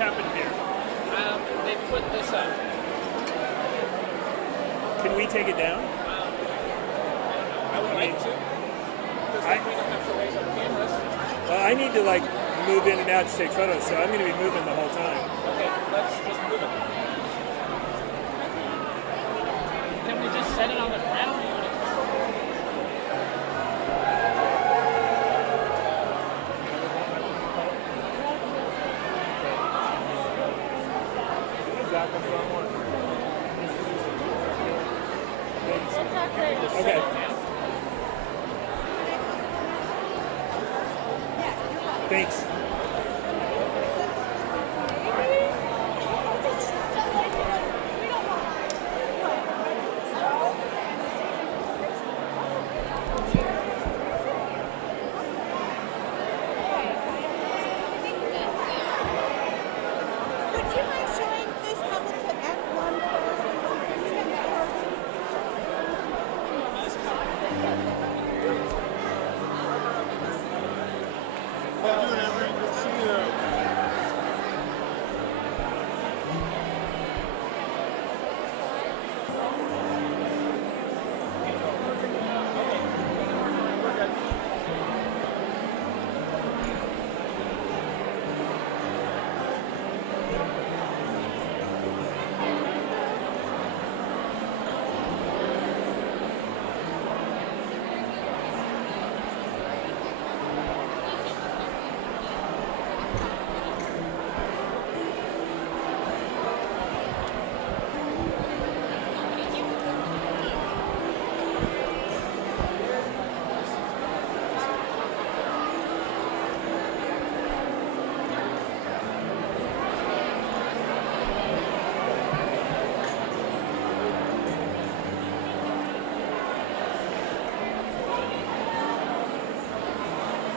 happened here? They put this up. Can we take it down? I would like to. Because then we don't have to raise our cameras. Well, I need to like move in and out to take photos, so I'm going to be moving the whole time. Okay, let's just move it. Can we just set it on the ground? Okay. Thanks. Would you mind showing this couple to F1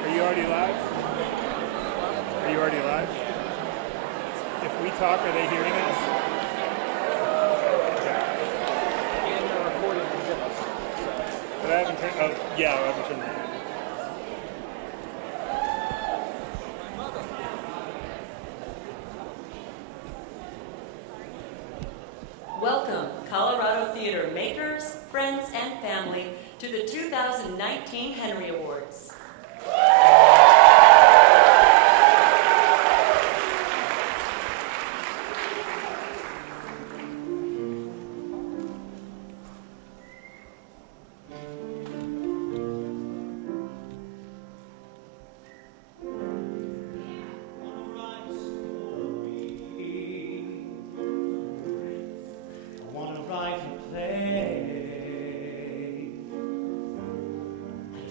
Are you already live? Are you already live? If we talk, are they hearing us? And they're recording videos. But I haven't turned. Oh, yeah, I haven't turned that. Welcome, Colorado theater makers, friends, and family to the 2019 Henry Awards.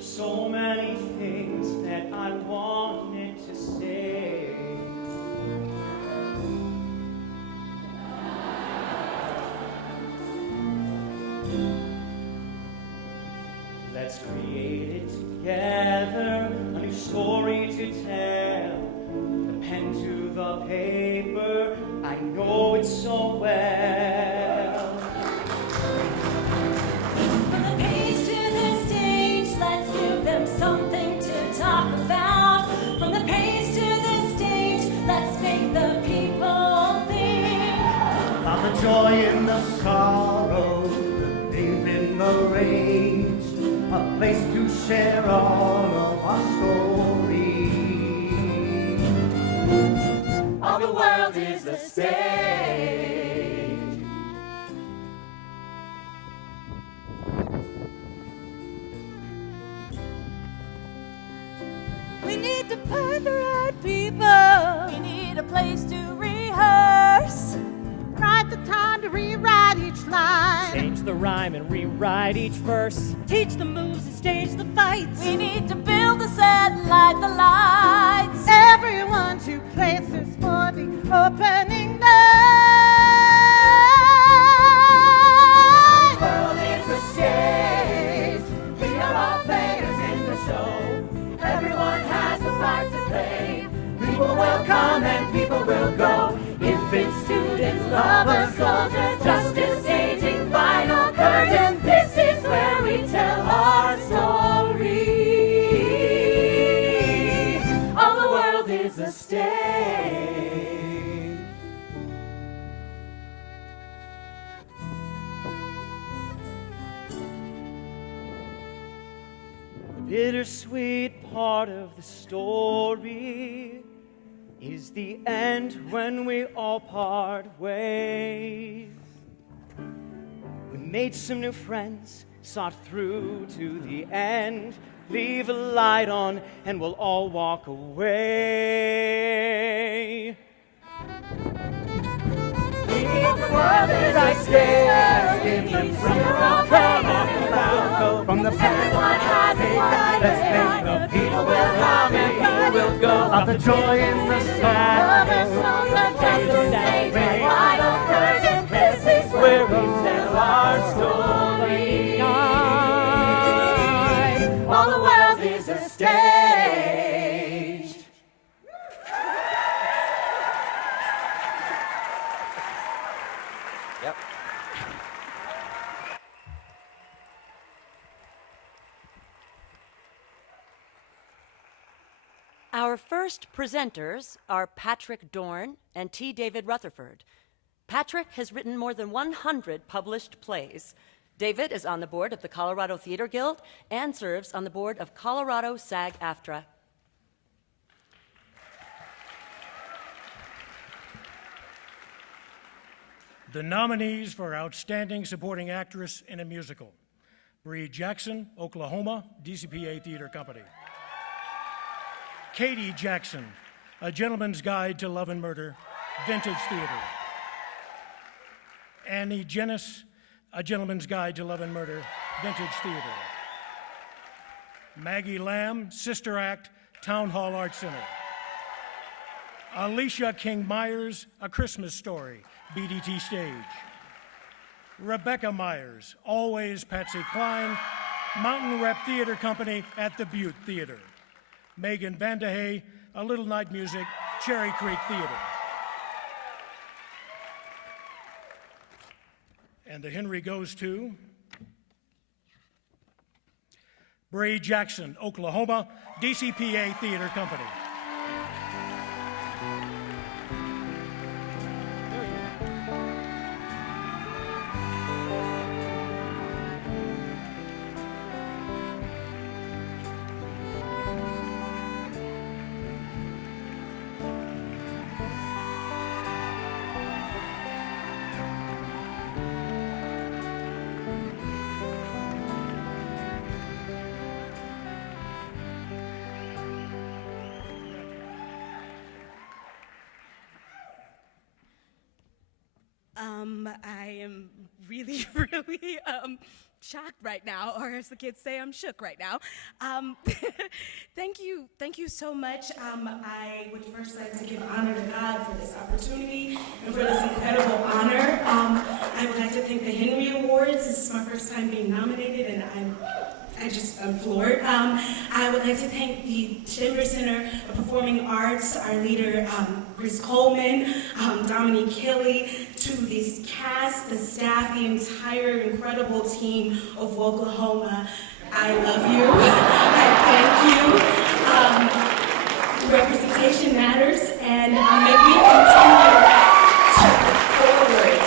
So many things that I wanted to say. Let's create it together, a new story to tell. The pen to the paper, I know it so well. From the page to the stage, let's give them something to talk about. From the page to the stage, let's make the people think. About the joy and the sorrow, the things in the range, a place to share all of our stories. All the world is a stage. We need to find the right people. We need a place to rehearse. Right the time to rewrite each line. Change the rhyme and rewrite each verse. Teach the moves and stage the fights. We need to build the set, light the lights. Everyone to places for the opening night. The world is a stage. We are all players in the show. Everyone has a part to play. People will come and people will go. Infants, students, lovers, soldiers, justice, aging, final curtain. This is where we tell our story. All the world is a stage. bittersweet part of the story is the end when we all part ways. We made some new friends, sought through to the end, leave a light on, and we'll all walk away. The world is our stage, from the road from the past. Everyone has a part to play. The people will come and people will go. Of the joy and the sadness, Wide open, this is where we tell our story. All the world is a stage. Yep. Our first presenters are Patrick Dorn and T. David Rutherford. Patrick has written more than 100 published plays. David is on the board of the Colorado Theater Guild and serves on the board of Colorado SAG-AFTRA. The nominees for Outstanding Supporting Actress in a Musical: Bree Jackson, Oklahoma, DCPA Theater Company. Katie Jackson, A Gentleman's Guide to Love and Murder, Vintage Theater. Annie Jennis, A Gentleman's Guide to Love and Murder, Vintage Theater. Maggie Lamb, Sister Act, Town Hall Arts Center. Alicia King Myers, A Christmas Story, BDT Stage. Rebecca Myers, Always Patsy Cline, Mountain Rep Theater Company at the Butte Theater. Megan Vandehay, A Little Night Music, Cherry Creek Theater. And the Henry goes to Bree Jackson, Oklahoma, DCPA Theater Company. I am really, really shocked right now, or as the kids say, I'm shook right now. Thank you so much. I would first like to give honor to God for this opportunity and for this incredible honor. I would like to thank the Henry Awards. This is my first time being nominated, and I'm floored. I would like to thank the Denver Center of Performing Arts, our leader, Chris Coleman, Dominique Kelly, to this cast, the staff, the entire incredible team of Oklahoma. I love you. I thank you. Representation matters, and may we continue to forward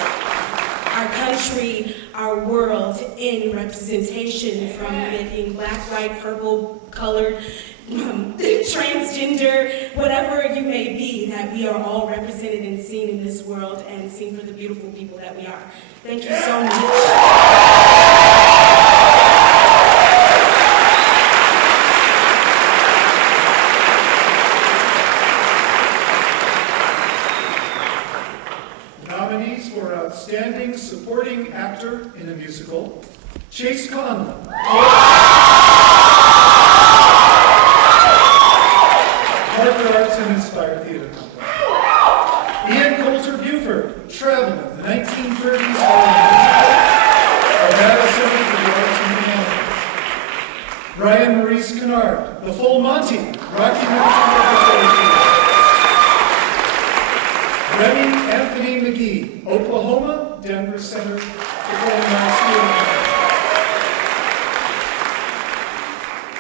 our country, our world in representation, from it being black, white, purple, colored, transgender, whatever you may be, that we are all represented and seen in this world and seen for the beautiful people that we are. Thank you so much. Nominees for Outstanding Supporting Actor in a Musical: Chase Conlon, Harper Arts and Inspire Theater Company. Ian Coulter Buford, Traveling, the 1930s Nevada Center for the Arts and Humanities. Brian Maurice Kennard, The Full Monty, Rocky Mountain Repertory Theater. Remy Anthony McGee, Oklahoma, Denver Center for Performing Arts Theater.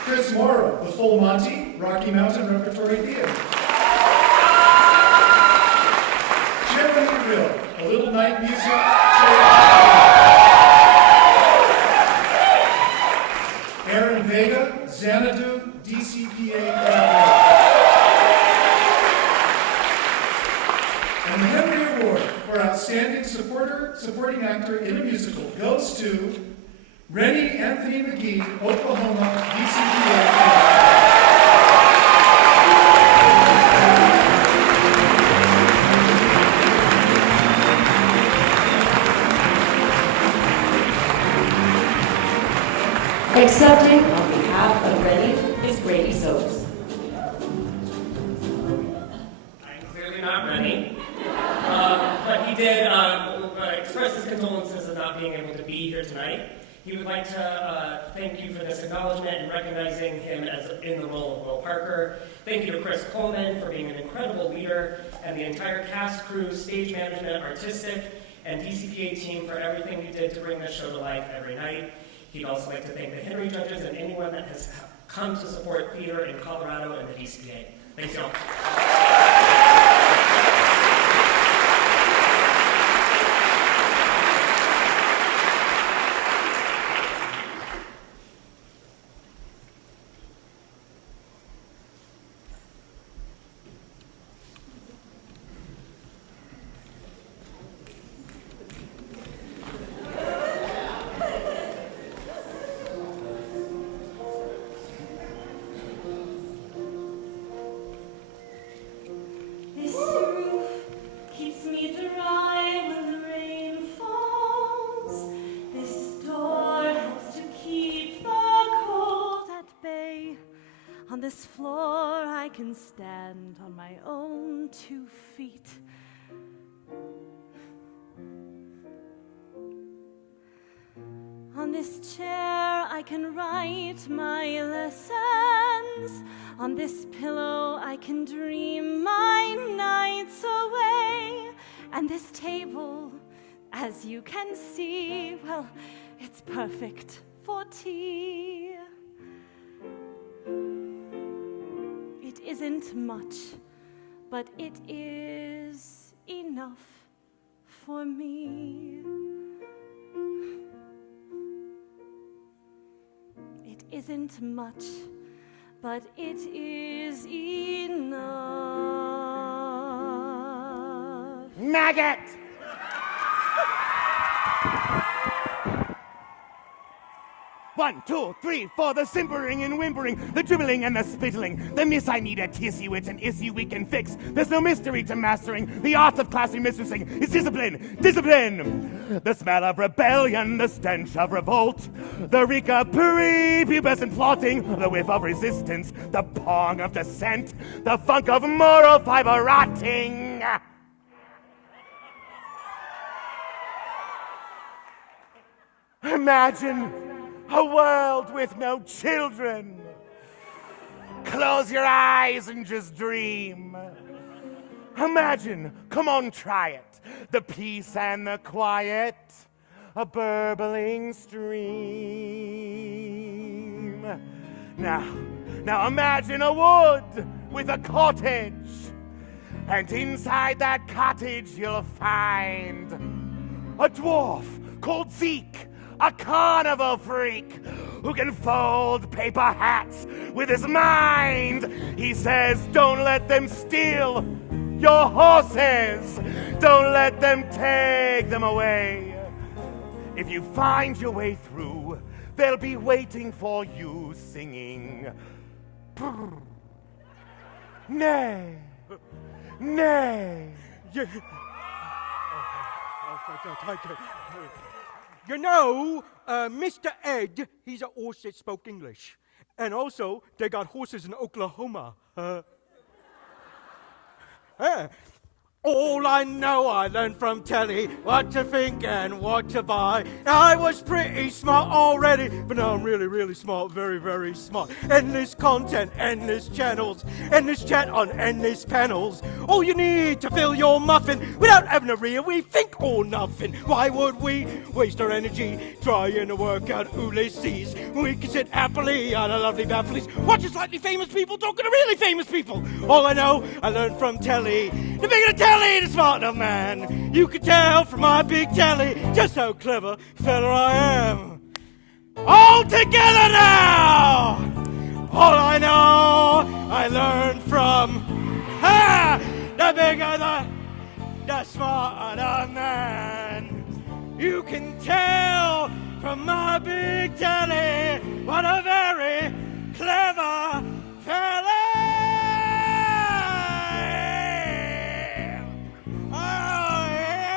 Chris Morrow, The Full Monty, Rocky Mountain Repertory Theater. Jeremy Grill, A Little Night Music, Aaron Vega, Xanadu Outstanding Supporting Actor in a Musical goes to Rennie Anthony McGee, Oklahoma, DCPA. Accepting on behalf of Rennie is Brady Soaps. I'm clearly not Rennie, but he did express his condolences of not being able to be here tonight. He would like to thank you for this acknowledgement and recognizing him as in the role of Will Parker. Thank you to Chris Coleman for being an incredible leader, and the entire cast, crew, stage management, artistic, and DCPA team for everything you did to bring this show to life every night. He'd also like to thank the Henry judges and anyone that has come to support theater in Colorado and the DCPA. Thanks, y'all. On this floor, I can stand on my own 2 feet. On this chair, I can write my lessons. On this pillow, I can dream my nights away. And this table, as you can see, well, it's perfect for tea. It isn't much, but it is enough for me. It isn't much, but it is enough. Maggot! One, two, three, four, the simpering and whimpering, the dribbling and the spittling, the miss I need a tissue, it's an issue we can fix. There's no mystery to mastering, the art of classy mistressing is discipline, discipline! The smell of rebellion, the stench of revolt, the reek of prepubescent plotting, the whiff of resistance, the pong of dissent, the funk of moral fiber rotting. Imagine a world with no children. Close your eyes and just dream. Imagine, come on, try it. The peace and the quiet, a burbling stream. Now imagine a wood with a cottage. And inside that cottage you'll find a dwarf called Zeke, a carnival freak who can fold paper hats with his mind. He says, don't let them steal your horses. Don't let them take them away. If you find your way through, they'll be waiting for you singing. Nay, nay. You know, Mr. Ed, he's a horse that spoke English. And also, they got horses in Oklahoma. All I know I learned from telly, what to think and what to buy. I was pretty smart already, but now I'm really, really smart, very, very smart. Endless content, endless channels, endless chat on endless panels. All you need to fill your muffin without having a real we think or nothing. Why would we waste our energy trying to work out Ulysses? We can sit happily on a lovely balconies, watching slightly famous people talking to really famous people. All I know, I learned from telly. The bigger the telly, the smart enough man. You can tell from my big telly just how clever fella I am. All together now! All I know, I learned from the bigger the smarter the man. You can tell from my big telly what a very clever fella. Oh, yeah.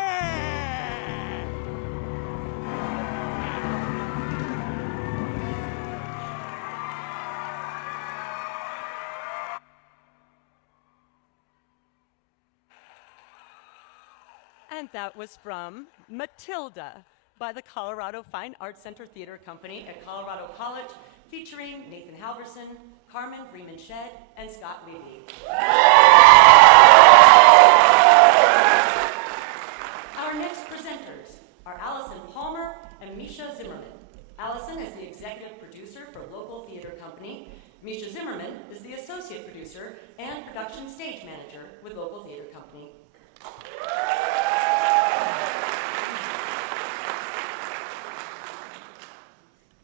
And that was from Matilda by the Colorado Fine Arts Center Theater Company at Colorado College, featuring Nathan Halverson, Carmen Freeman Shedd, and Scott Levy. Our next presenters are Allison Palmer and Misha Zimmerman. Allison is the executive producer for Local Theater Company. Misha Zimmerman is the associate producer and production stage manager with Local Theater Company.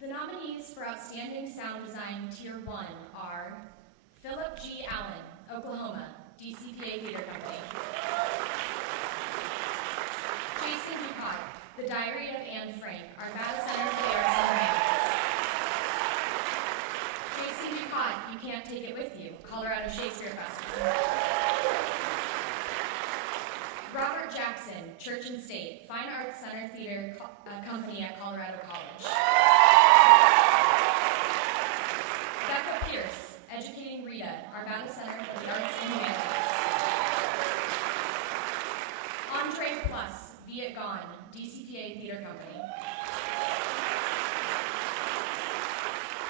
The nominees for Outstanding Sound Design Tier 1 are Philip G. Allen, Oklahoma, DCPA Theater Company. Jason Ducott, The Diary of Anne Frank, Arvada Center for the Arts and Humanities. Jason Ducott, You Can't Take It With You, Colorado Shakespeare Festival. Robert Jackson, Church and State, Fine Arts Center Theater Company at Colorado College. Becca Pierce, Educating Rita, Arvada Center for the Arts and Humanities. Andre Plus, Viet Gone, DCPA Theater Company.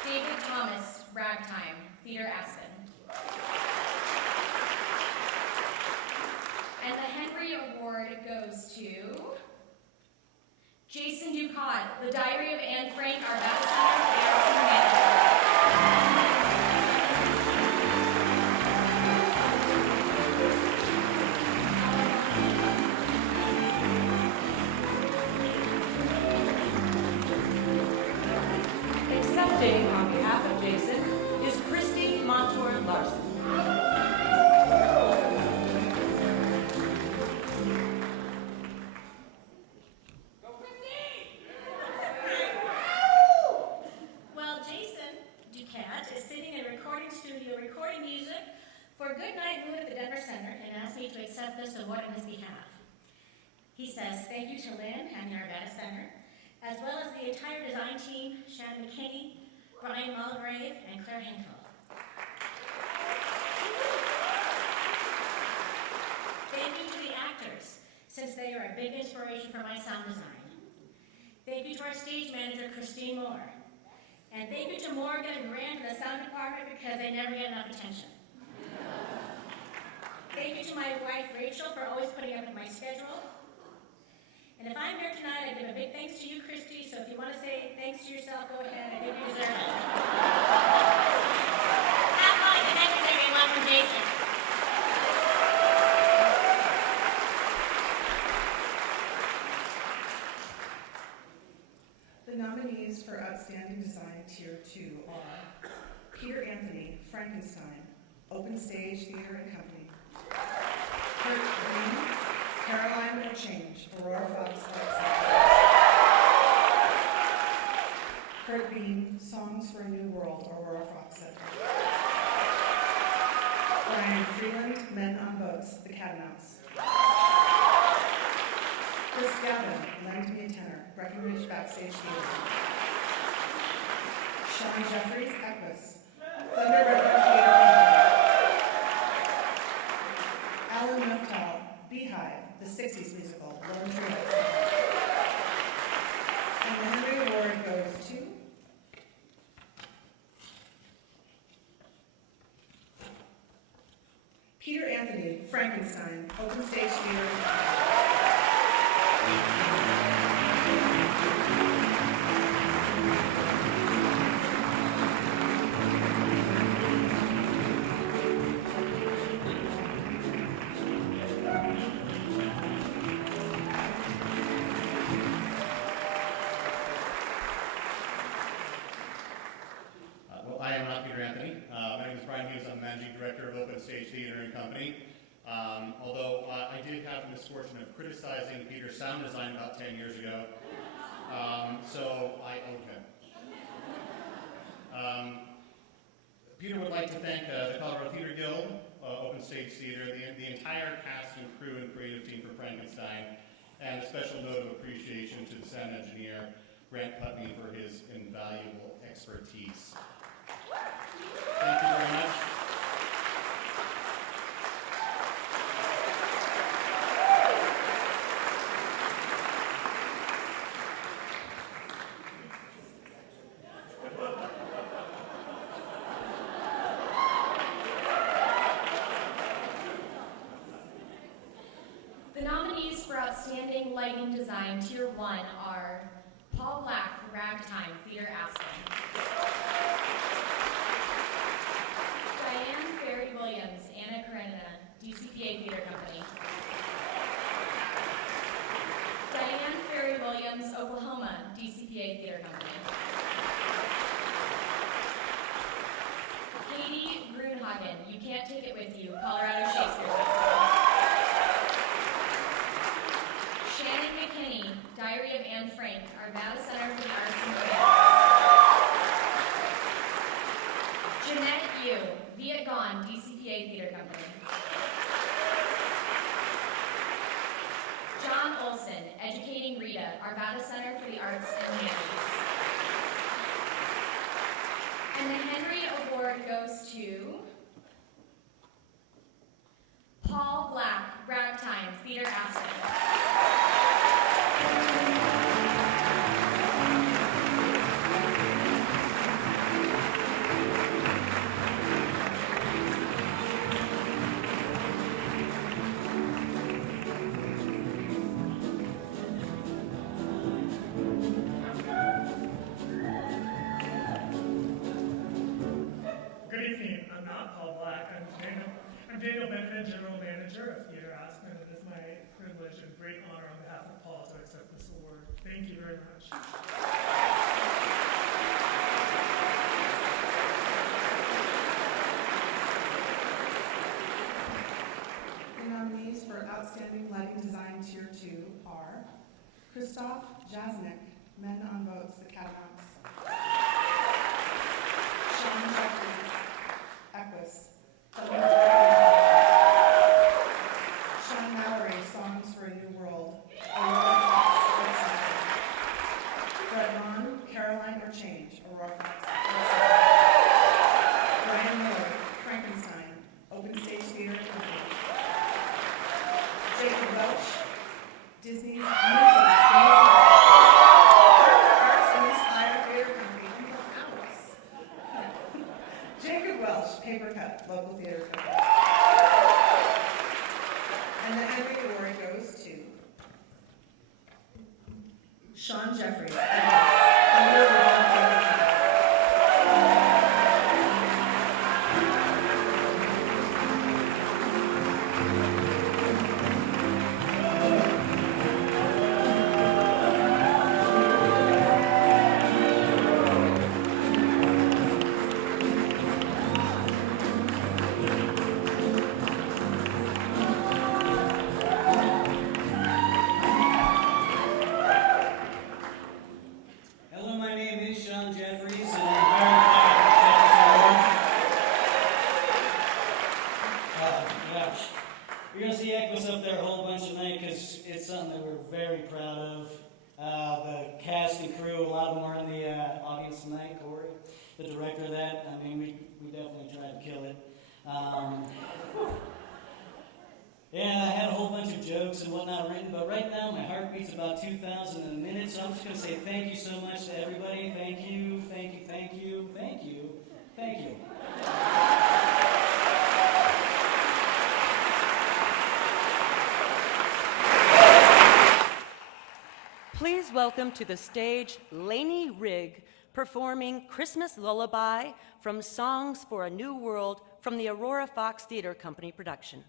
David Thomas, Ragtime, Theater Aspen. And the Henry Award goes to Jason Ducott, The Diary of Anne Frank, Arvada Center for the Arts and Humanities. Accepting on behalf of Jason is Christy Montour Larson. Well, Jason Ducat is sitting in a recording studio recording music for Goodnight Mood at the Denver Center and asked me to accept this award on his behalf. He says, thank you to Lynn and the Arvada Center, as well as the entire design team, Shannon McKinney, Brian Mulgrave, and Claire Hinkle. Thank you to the actors, since they are a big inspiration for my sound design. Thank you to our stage manager, Christine Moore. And thank you to Morgan and Rand in the sound department because they never get enough attention. Thank you to my wife, Rachel, for always putting up with my schedule. And if I'm here tonight, I give a big thanks to you, Christy, so if you want to say thanks to yourself, go ahead. I think you deserve it. Have fun, and thank you, everyone, from Jason. The nominees for Outstanding Design Tier 2 are Peter Anthony, Frankenstein, Open Stage Theater and Company. Kurt Green, Caroline No Change, Aurora Fox Arts Center. Kurt Bean, Songs for a New World, Aurora Fox Center. Brian Freeland, Men on Boats, The Catamounts. Chris Gavin, Lend Me a Tenor, Breckenridge Backstage Theater. Sean Jeffries, Equus, Thunder River Theater Company. Alan Muftal, Beehive, the 60s musical, Lone Tree. And the Henry Award goes to Peter Anthony, Frankenstein, Open Stage Theater. Well, I am not Peter Anthony. My name is Brian Hughes. I'm Managing Director of Open Stage Theater and Company. Although I did have the misfortune criticizing Peter's sound design about 10 years ago, so I owed him. Peter would like to thank the Colorado Theater Guild, Open Stage Theater, the entire cast and crew and creative team for Frankenstein, and a special note of appreciation to the sound engineer, Grant Putney, for his invaluable expertise. Thank you very much. The nominees for Outstanding Lighting Design Tier 1 are Paul Black for Ragtime Theater Aspen, Diane Ferry Williams, Anna Karenina, DCPA Theater Company, Diane Ferry Williams, Oklahoma, DCPA Theater Company, Katie Grunhagen, You Can't Take It With You, Colorado Shakespeare Festival, Shannon McKinney, Diary of Anne Frank, Arvada Center for the Arts and Crafts. Jeanette Yu, Viet Gone, DCPA Theater Company. John Olson, Educating Rita, Arvada Center for the Arts and Humanities. And the Henry Award goes to Paul Black, Ragtime Theater Aspen. Good evening. I'm not Paul Black. I'm Daniel Benton, General Manager of Theater Aspen, and it's my privilege and great honor on behalf of Paul to accept this award. Thank you very much. The nominees for Outstanding Lighting Design Tier 2 are Christoph Jasnik, Men on Boats, The Catamounts, Sean Jeffries, Equus, Sean Mallory, Songs for a New World, Aurora Fox, Red Center, Brett Ron, Caroline or Change, Aurora Fox, Red Center, Brian Miller, Frankenstein, Open Stage Theater Company, Jacob Welch, Disney's Arts and Inspire Theater Company, and the House. Jacob Welch, Paper Cut, local theater company. And the Henry Award goes to Sean Jeffries, Thunder Revolve Theater Company. Hello, my name is Sean Jeffries, and I'm very proud to accept this award. Yeah. You're going to see Equus up there a whole bunch tonight because it's something that we're very proud of. The cast and crew, a lot of them are in the audience tonight. Corey, the director of that, I mean, we definitely tried to kill it. Yeah, I had a whole bunch of jokes and whatnot written, but right now my heart beats about 2,000 in a minute, so I'm just going to say thank you so much to everybody. Thank you, thank you, thank you, thank you, thank you. Please welcome to the stage Lainey Rigg performing Christmas Lullaby from Songs for a New World from the Aurora Fox Theater Company production.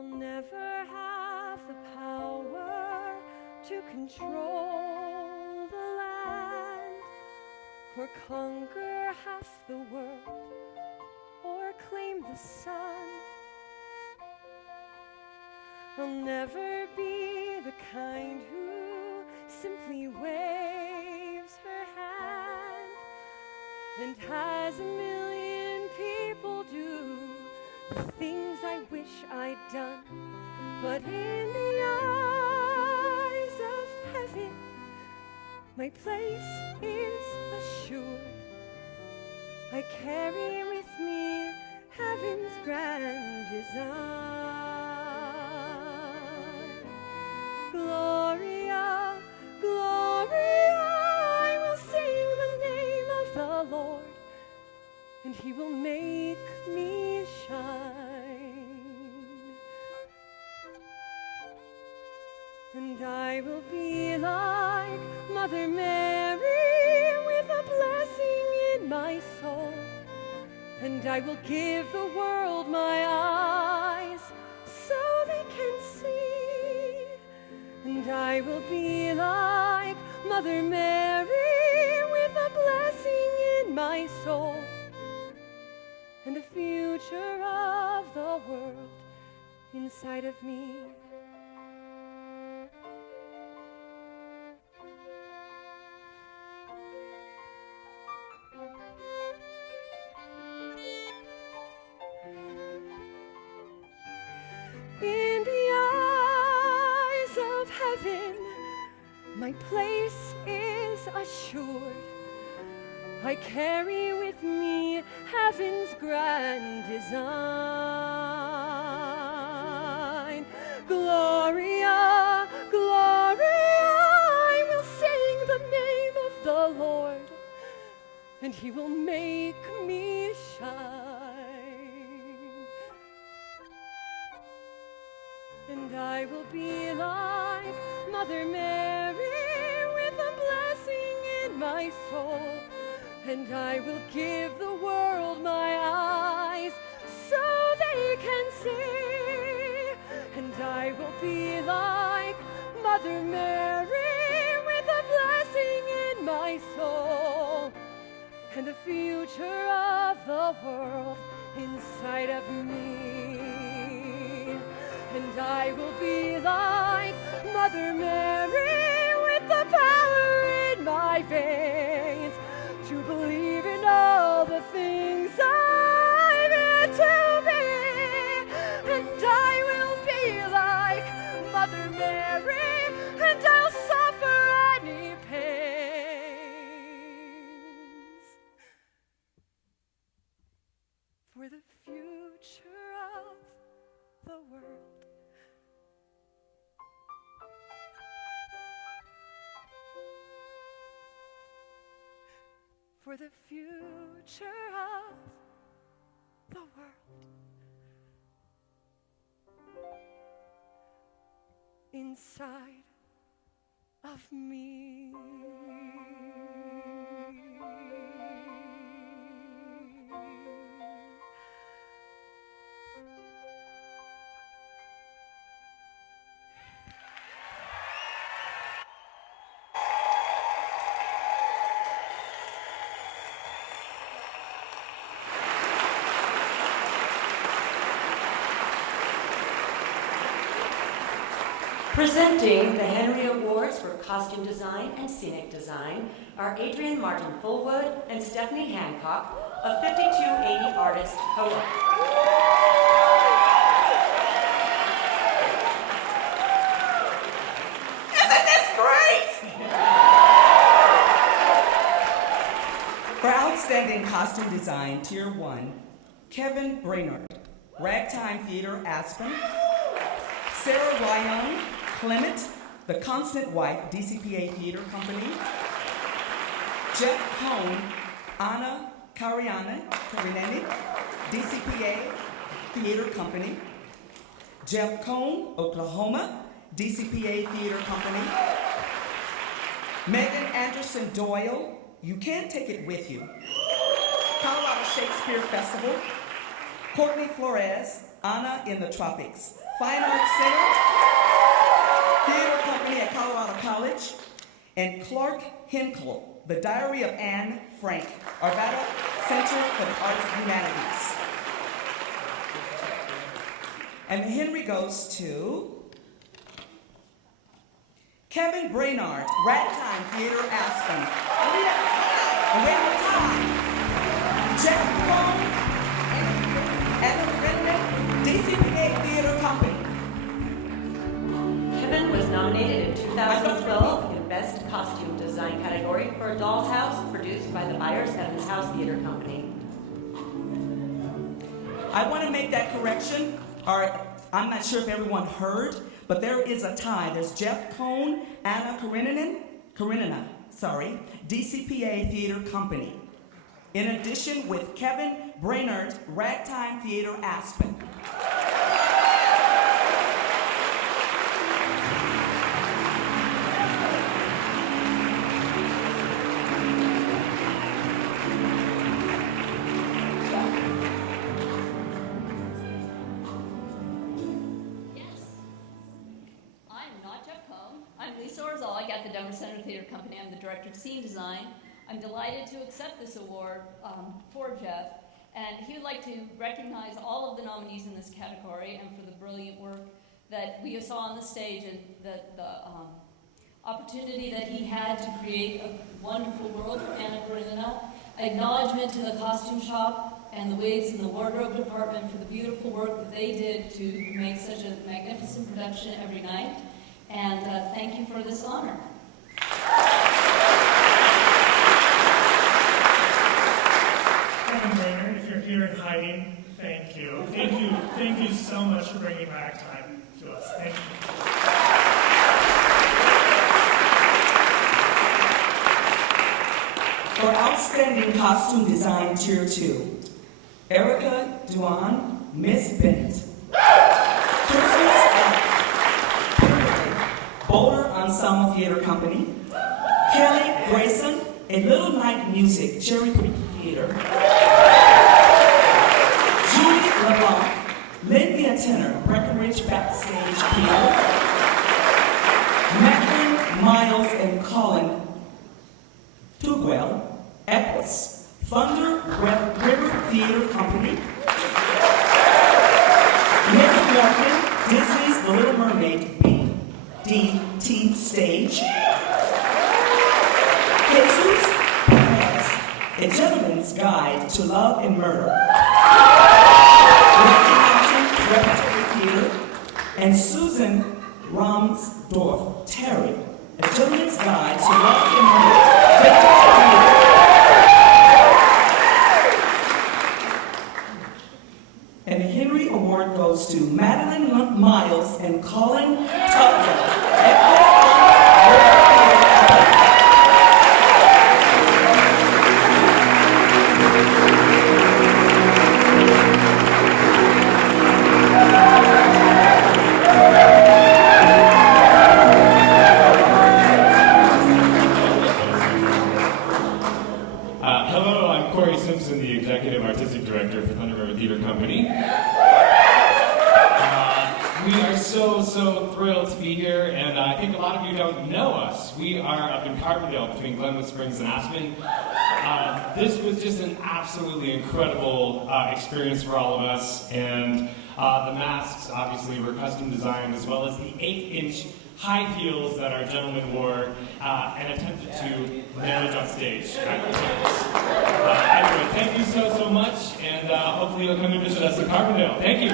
I'll never have the power to control the land, or conquer half the world, or claim the sun. I'll never be the kind who simply waves her hand and has a million people do the things I wish I'd done. But in the eyes of heaven, my place is assured. I carry with me heaven's grand design. Gloria, Gloria, I will sing the name of the Lord, and He will make me shine. And I will be like Mother Mary with a blessing in my soul, and I will give the world my eyes so they can see. And I will be like Mother Mary with a blessing in my soul, and the future of the world inside of me. In the eyes of heaven, my place is assured. I carry with me heaven's grand design. Gloria, Gloria, I will sing the name of the Lord, and He will make me shine. And I will be like Mother Mary with a blessing in my soul, and I will give the world my eyes so they can see. And I will be like Mother Mary with a blessing in my soul, and the future of the world inside of me. And I will be like Mother Mary with the power in my veins to believe in all the things I'm meant to be. And I will be like Mother Mary, and I'll suffer any pains for the future of the world. For the future of the world inside of me. Presenting the Henry Awards for Costume Design and Scenic Design are Adrian Martin Fullwood and Stephanie Hancock of 5280 Artist Co-op. Isn't this great? For Outstanding Costume Design, Tier 1, Kevin Brainerd, Ragtime Theater, Aspen. Sarah Ryan Clement, The Constant Wife, DCPA Theater Company. Jeff Cohn, Anna Karineni, DCPA Theater Company. Jeff Cohn, Oklahoma, DCPA Theater Company. Megan Anderson Doyle, You Can't Take It With You, Colorado Shakespeare Festival. Courtney Flores, Anna in the Tropics. Fine Arts Center, Theater Company at Colorado College, and Clark Hinkle, The Diary of Anne Frank, Arvada Center for the Arts and Humanities. And the Henry goes to Kevin Brainard, Ragtime Theater, Aspen. And we have a tie. Jeff Cone, Anna Karenina, DCPA Theater Company. Kevin was nominated in 2012 in Best Costume Design category for A Doll's House, produced by the Byers Evans House Theater Company. I want to make that correction. All right, I'm not sure if everyone heard, but there is a tie. There's Jeff Cone, Anna Karenina, DCPA Theater Company. In addition, with Kevin Brainerd, Ragtime Theater, Aspen. I'm Lisa Orzal. I got the Denver Center Theater Company. I'm the director of scene design. I'm delighted to accept this award for Jeff, and he would like to recognize all of the nominees in this category and for the brilliant work that we saw on the stage and the opportunity that he had to create a wonderful world for Anna Karenina. Acknowledgement to the costume shop and the wigs and the wardrobe department for the beautiful work that they did to make such a magnificent production every night. And thank you for this honor. Kevin Brainerd, if you're here in hiding, thank you. Thank you so much for bringing Ragtime to us. Thank you. For Outstanding Costume Design Tier 2, Erica Duan, Miss Bennett. Christmas at Boulder Ensemble Theater Company. Kelly Grayson, A Little Night Music, Cherry Creek Theater. Judy LeBlanc, Lend Me a Tenor, Breckenridge Backstage Theater. Madeline Miles and Colin Tugwell, Equus, Thunder River Theater Company. Nick Morgan, Disney's The Little Mermaid, BDT Stage. Jesus Perez, A Gentleman's Guide to Love and Murder. Rocky Mountain Repertory Theater. And Susan Ramsdorf Terry, A Gentleman's Guide to Love and Murder. And the Henry Award goes to Madeline Miles and Colin Tugwell. Hello, I'm Corey Simpson, the Executive Artistic Director for Thunder River Theater Company. We are so thrilled to be here, and I think a lot of you don't know us. We are up in Carbondale between Glenwood Springs and Aspen. This was just an absolutely incredible experience for all of us, and the masks obviously were custom designed, as well as the 8-inch high heels that our gentleman wore and attempted to manage on stage. Anyway, thank you so much, and hopefully you'll come and visit us in Carbondale. Thank you.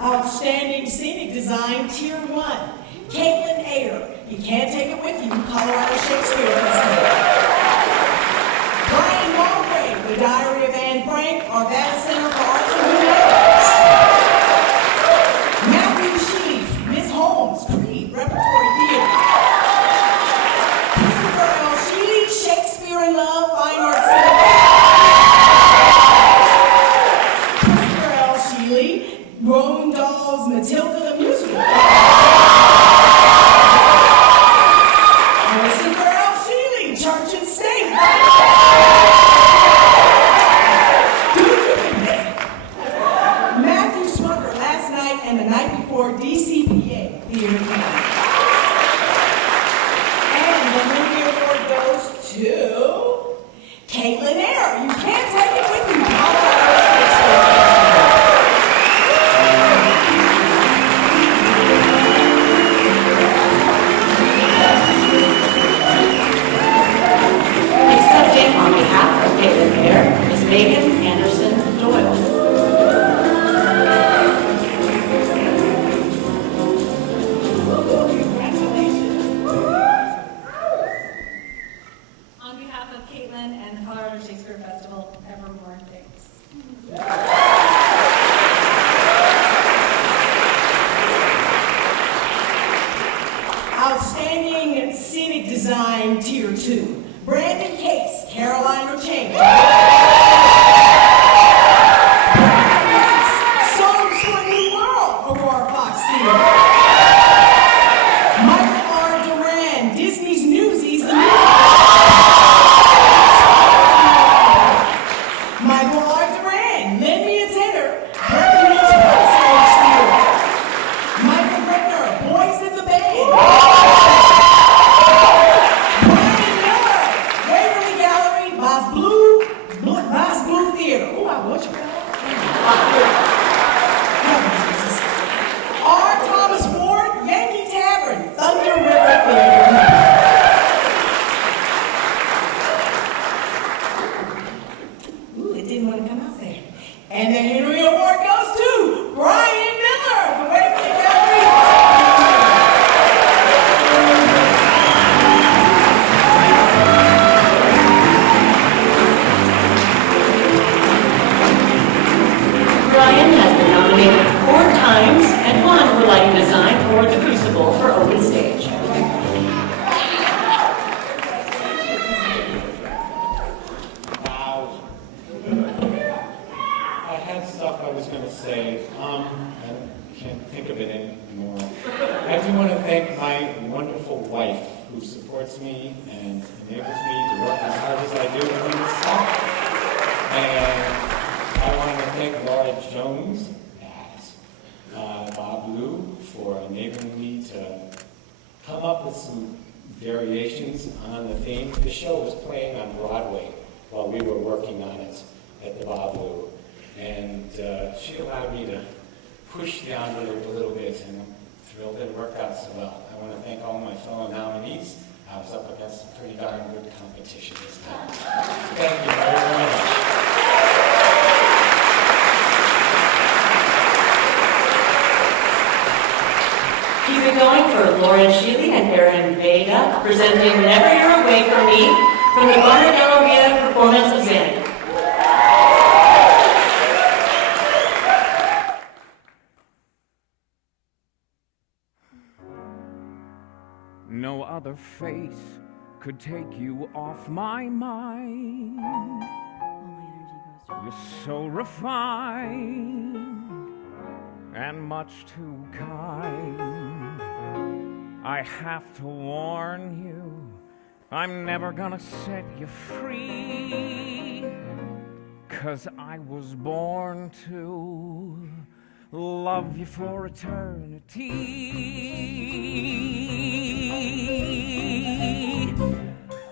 Outstanding Scenic Design Tier 1, Caitlin Ayer. You can't take it with you, Colorado Shakespeare Festival. Brian Mulgrave, The Diary of Anne Frank, Arvada Center for Arts and Humanities. Matthew Sheaf, Miss Holmes, Creed, Repertory Theater. Christopher L. Sheely, Shakespeare in Love, Fine Arts Center. Christopher L. Sheely, Roald Dahl's Matilda the Musical. Outstanding Scenic Design Tier 2, Brandon Case, Carolina Chamber. Songs for a New World, Aurora Fox Theater. Michael R. Duran, Disney's Newsies, the musical. Michael R. Duran, Lend Me a Tenor, Berkeley Musical Stage Theater. Michael Brickner, Boys in the Band. Brian Miller, Waverly Gallery, Boss Blue Theater. Oh, I butchered that. R. Thomas Ward, Yankee Tavern, Thunder River Theater. Ooh, it didn't want to come out there. And the Henry Award goes to Brian Miller, the Waverly Gallery. Brian has been nominated 4 times and won for lighting design for the Crucible for Open Stage. Wow. I had stuff I was going to say. I can't think of it anymore. I do want to thank my wonderful wife who supports me and enables me to work as hard as I do on this stuff. And I want to thank Laura Jones at Bob Lou for enabling me to come up with some variations on the theme. The show was playing on Broadway while we were working on it at the Bob Lou. And she allowed me to push the envelope a little bit, and I'm thrilled it worked out so well. I want to thank all my fellow nominees. I was up against some pretty darn good competition this time. Thank you very much. Keep it going for Lauren Sheely and Aaron Vega, presenting Whenever You're Away From Me from the Barnard Galleria performance of Xanadu. No other face could take you off my mind. You're so refined and much too kind. I have to warn you, I'm never gonna set you free, 'cause I was born to love you for eternity.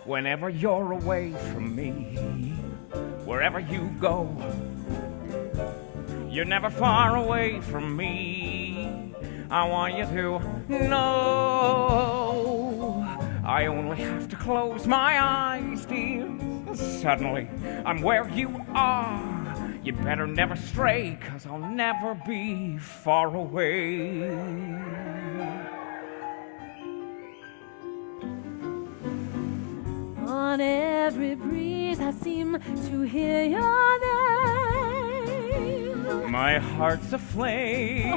Whenever you're away from me, wherever you go, you're never far away from me. I want you to know I only have to close my eyes, dear. Suddenly, I'm where you are. You better never stray, 'cause I'll never be far away. On every breeze I seem to hear your name. My heart's aflame.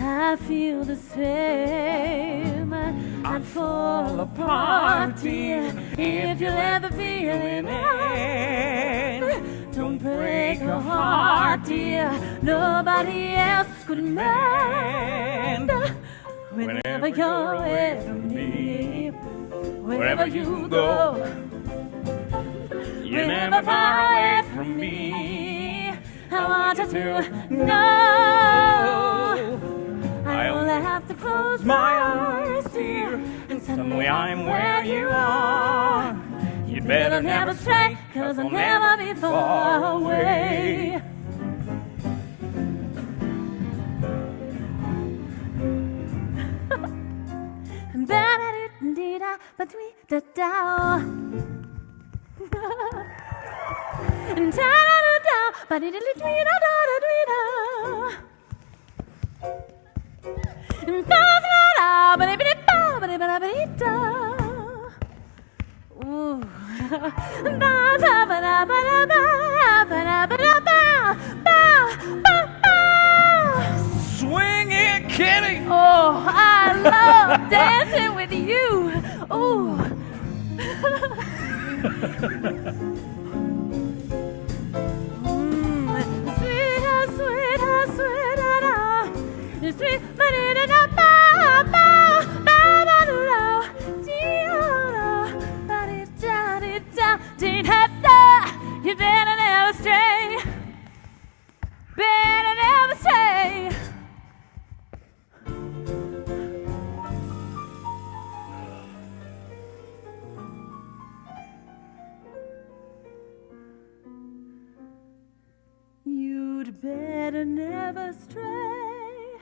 I feel the same. I'd fall apart, dear, if you're ever feeling it. Don't break your heart, dear. Nobody else could mend. Whenever you're away from me, wherever you go, you're never far away from me. I want you to know I only have to close my eyes, dear, and suddenly I'm where you are. You'd better never stray, 'cause I'll never be far away. Swing it, kitty! Oh, I love love dancing with you. Ooh. Sweet, sweet, sweet, sweet, you better never stray. Better never stray. You'd better never stray,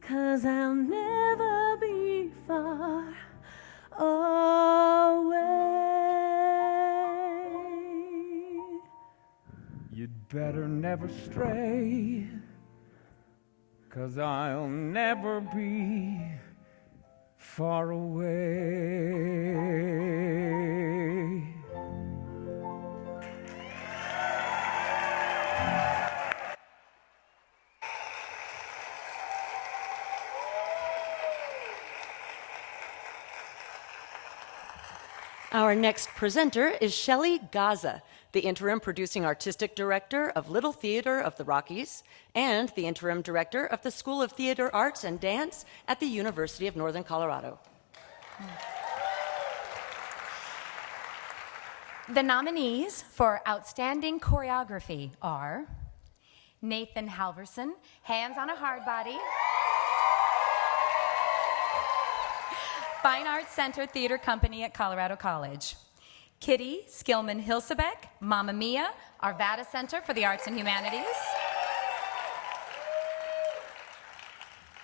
'cause I'll never be far away. You'd better never stray, 'cause I'll never be far away. Our next presenter is Shelley Gaza, the interim producing artistic director of Little Theater of the Rockies and the interim director of the School of Theater Arts and Dance at the University of Northern Colorado. The nominees for Outstanding Choreography are Nathan Halverson, Hands on a Hard Body, Fine Arts Center Theater Company at Colorado College. Kitty Skillman Hilsebeck, Mamma Mia, Arvada Center for the Arts and Humanities.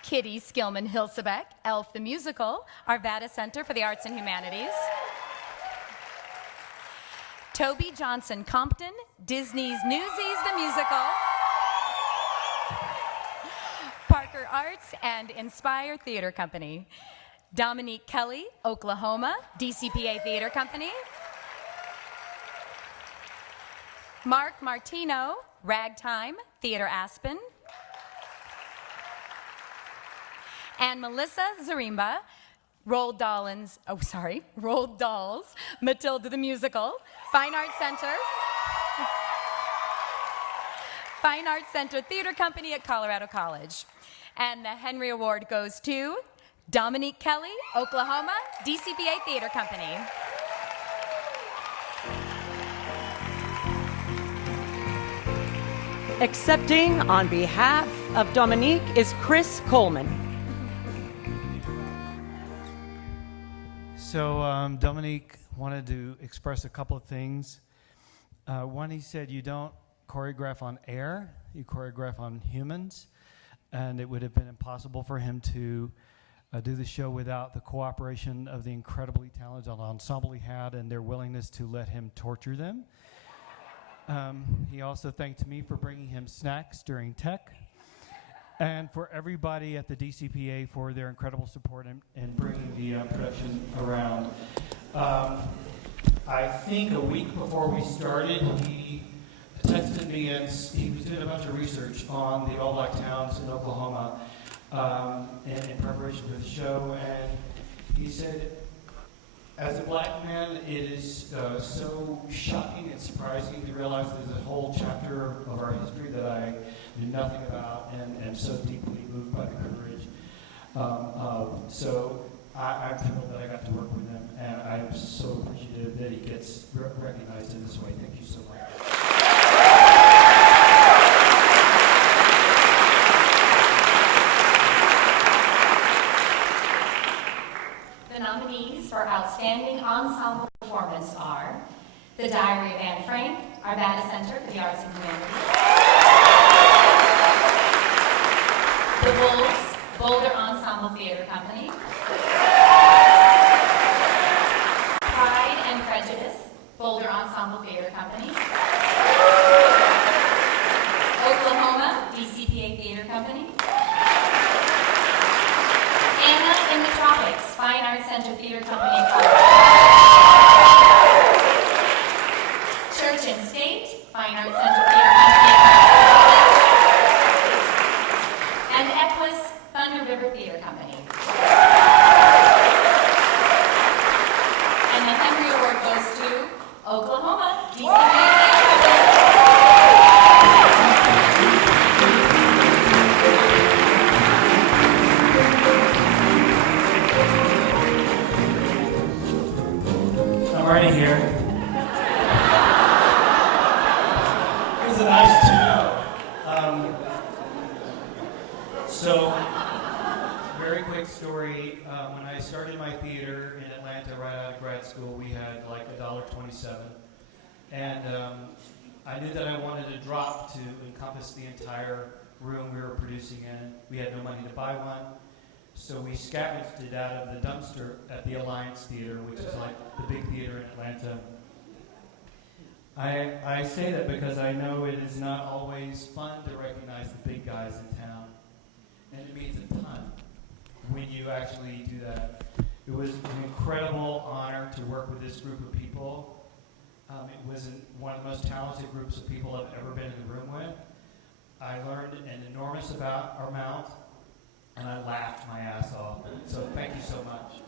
Kitty Skillman Hilsebeck, Elf the Musical, Arvada Center for the Arts and Humanities. Toby Johnson Compton, Disney's Newsies the Musical. Parker Arts and Inspire Theater Company. Dominique Kelly, Oklahoma, DCPA Theater Company. Mark Martino, Ragtime, Theater Aspen. And Melissa Zarimba, Roald Dahl's Matilda the Musical, Fine Arts Center. Fine Arts Center Theater Company at Colorado College. And the Henry Award goes to Dominique Kelly, Oklahoma, DCPA Theater Company. Accepting on behalf of Dominique is Chris Coleman. So Dominique wanted to express a couple of things. One, he said you don't choreograph on air, you choreograph on humans, and it would have been impossible for him to do the show without the cooperation of the incredibly talented ensemble he had and their willingness to let him torture them. He also thanked me for bringing him snacks during tech, and for everybody at the DCPA for their incredible support in bringing the production around. I think a week before we started, he texted me and he was doing a bunch of research on the all-black towns in Oklahoma in preparation for the show, and he said, as a black man, it is so shocking and surprising to realize there's a whole chapter of our history that I knew nothing about and am so deeply moved by the courage. So I'm thrilled that I got to work with him, and I'm so appreciative that he gets recognized in this way. Thank you so much. The nominees for Outstanding Ensemble Performance are The Diary of Anne Frank, Arvada Center for the Arts and Humanities. The Wolves, Boulder Ensemble Theater Company. Pride and Prejudice, Boulder Ensemble Theater Company. Oklahoma, DCPA Theater Company. Anna in the Tropics, Fine Arts Center Theater Company in Colorado. Church and State, Fine Arts Center Theater Company in Colorado. And Equus Thunder River Theater Company. already here. It was nice to know. So, very quick story. When I started my theater in Atlanta right out of grad school, we had like $1.27. And I knew that I wanted a drop to encompass the entire room we were producing in. We had no money to buy one. So we scavenged it out of the dumpster at the Alliance Theater, which is like the big theater in Atlanta. I say that because I know it is not always fun to recognize the big guys in town. And it means a ton when you actually do that. It was an incredible honor to work with this group of people. It was one of the most talented groups of people I've ever been in the room with. I learned an enormous amount, and I laughed my ass off. So thank you so much.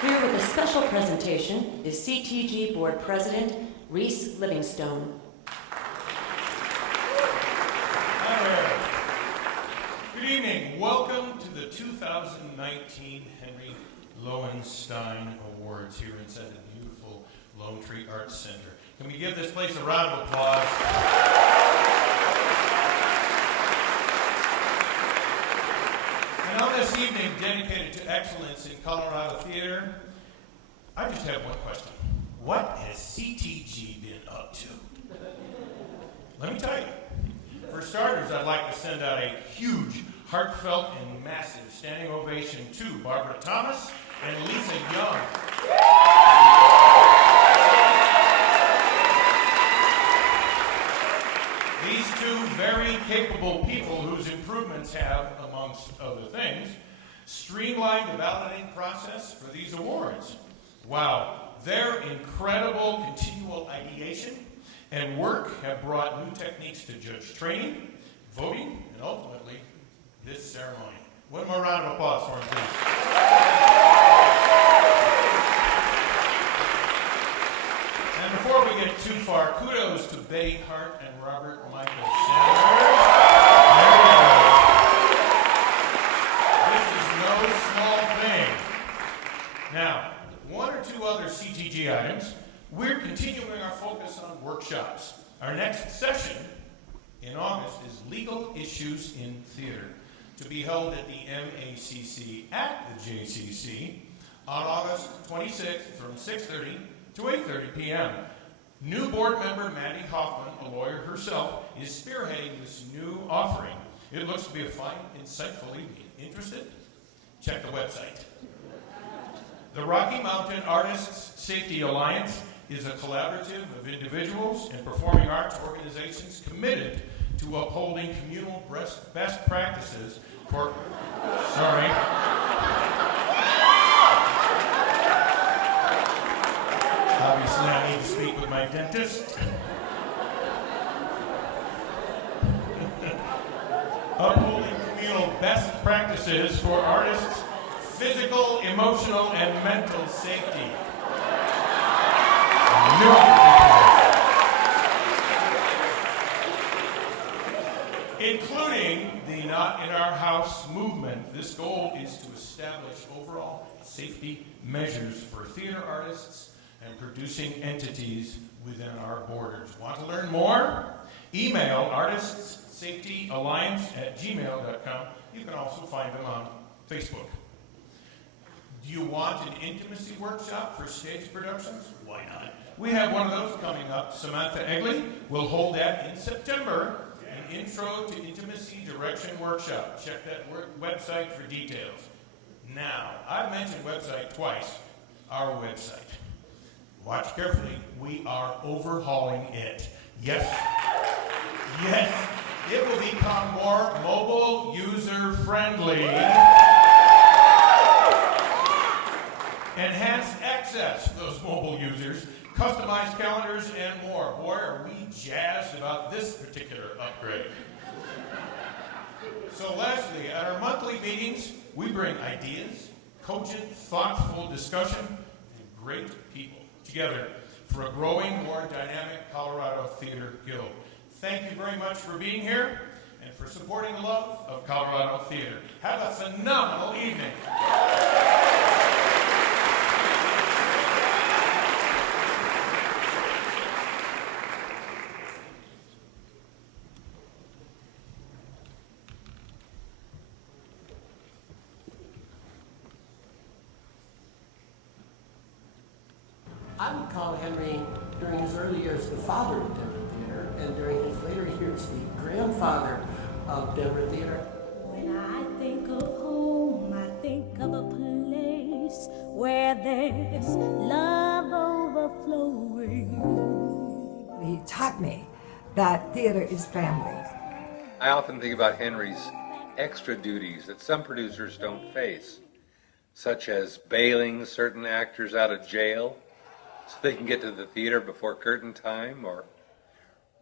Here with a special presentation is CTG Board President Reese Livingstone. Good evening. Welcome to the 2019 Henry Lowenstein Awards here inside the beautiful Lone Tree Arts Center. Can we give this place a round of applause? And on this evening dedicated to excellence in Colorado theater, I just have one question. What has CTG been up to? Let me tell you. For starters, I'd like to send out a huge, heartfelt, and massive standing ovation to Barbara Thomas and Lisa Young. These two very capable people whose improvements have, amongst other things, streamlined the balloting process for these awards. Wow, their incredible continual ideation and work have brought new techniques to judge training, voting, and ultimately, this ceremony. One more round of applause for them, please. And before we get too far, kudos to Betty Hart and Robert Michael Sanders. There we go. This is no small thing. Now, one or two other CTG items. We're continuing our focus on workshops. Our next session in August is Legal Issues in Theater, to be held at the MACC at the JCC on August 26th from 6:30 to 8:30 p.m. New board member Mandy Hoffman, a lawyer herself, is spearheading this new offering. It looks to be a fun, insightful evening. Interested? Check the website. The Rocky Mountain Artists Safety Alliance is a collaborative of individuals and performing arts organizations committed to upholding communal best practices for... Sorry. Obviously, I need to speak with my dentist. Upholding communal best practices for artists' physical, emotional, and mental safety. Including the Not in Our House movement, this goal is to establish overall safety measures for theater artists and producing entities within our borders. Want to learn more? Email artistsafetyalliance@gmail.com. You can also find them on Facebook. Do you want an intimacy workshop for stage productions? Why not? We have one of those coming up. Samantha Egley will hold that in September, an Intro to Intimacy Direction workshop. Check that website for details. Now, I've mentioned website twice, our website. Watch carefully. We are overhauling it. Yes, it will become more mobile, user-friendly. Enhanced access for those mobile users, customized calendars, and more. Boy, are we jazzed about this particular upgrade. So lastly, at our monthly meetings, we bring ideas, cogent, thoughtful discussion, and great people together for a growing, more dynamic Colorado Theater Guild. Thank you very much for being here. and for supporting the love of Colorado theater. Have a phenomenal evening. I would call Henry, during his early years, the father of Denver Theater, and during his later years, the grandfather of Denver Theater. When I think of home, I think of a place where there's love overflowing. He taught me that theater is family. I often think about Henry's extra duties that some producers don't face, such as bailing certain actors out of jail so they can get to the theater before curtain time, or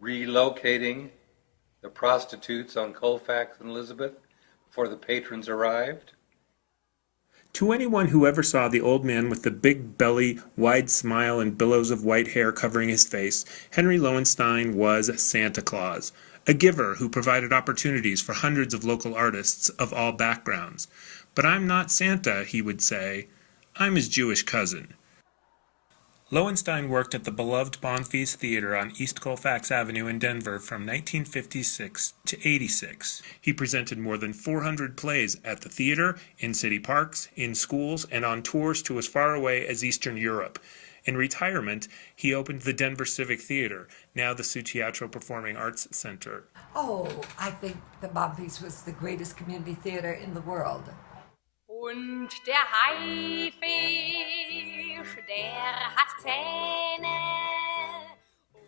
relocating the prostitutes on Colfax and Elizabeth before the patrons arrived. To anyone who ever saw the old man with the big belly, wide smile, and billows of white hair covering his face, Henry Lowenstein was Santa Claus, a giver who provided opportunities for hundreds of local artists of all backgrounds. But I'm not Santa, he would say. I'm his Jewish cousin. Lowenstein worked at the beloved Bonfils Theater on East Colfax Avenue in Denver from 1956 to 86. He presented more than 400 plays at the theater, in city parks, in schools, and on tours to as far away as Eastern Europe. In retirement, he opened the Denver Civic Theater, now the Sioux Teatro Performing Arts Center. Oh, I think the Bonfils was the greatest community theater in the world. Und der Haifisch, der hat Zähne.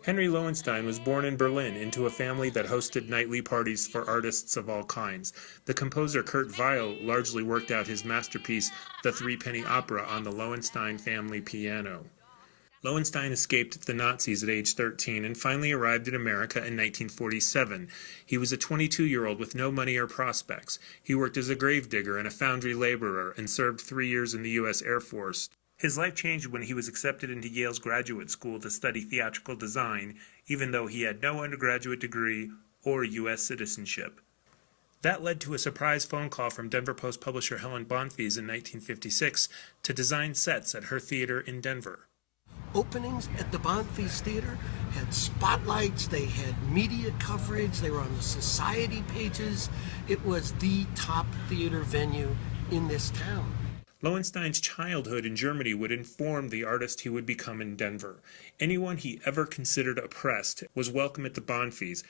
Henry Lowenstein was born in Berlin into a family that hosted nightly parties for artists of all kinds. The composer Kurt Weill largely worked out his masterpiece, The Threepenny Opera, on the Lowenstein family piano. Lowenstein escaped the Nazis at age 13 and finally arrived in America in 1947. He was a 22-year-old with no money or prospects. He worked as a gravedigger and a foundry laborer and served 3 years in the U.S. Air Force. His life changed when he was accepted into Yale's graduate school to study theatrical design, even though he had no undergraduate degree or U.S. citizenship. That led to a surprise phone call from Denver Post publisher Helen Bonfils in 1956 to design sets at her theater in Denver. Openings at the Bonfils Theater had spotlights, they had media coverage, they were on the society pages. It was the top theater venue in this town. Lowenstein's childhood in Germany would inform the artist he would become in Denver. Anyone he ever considered oppressed was welcome at the Bonfils.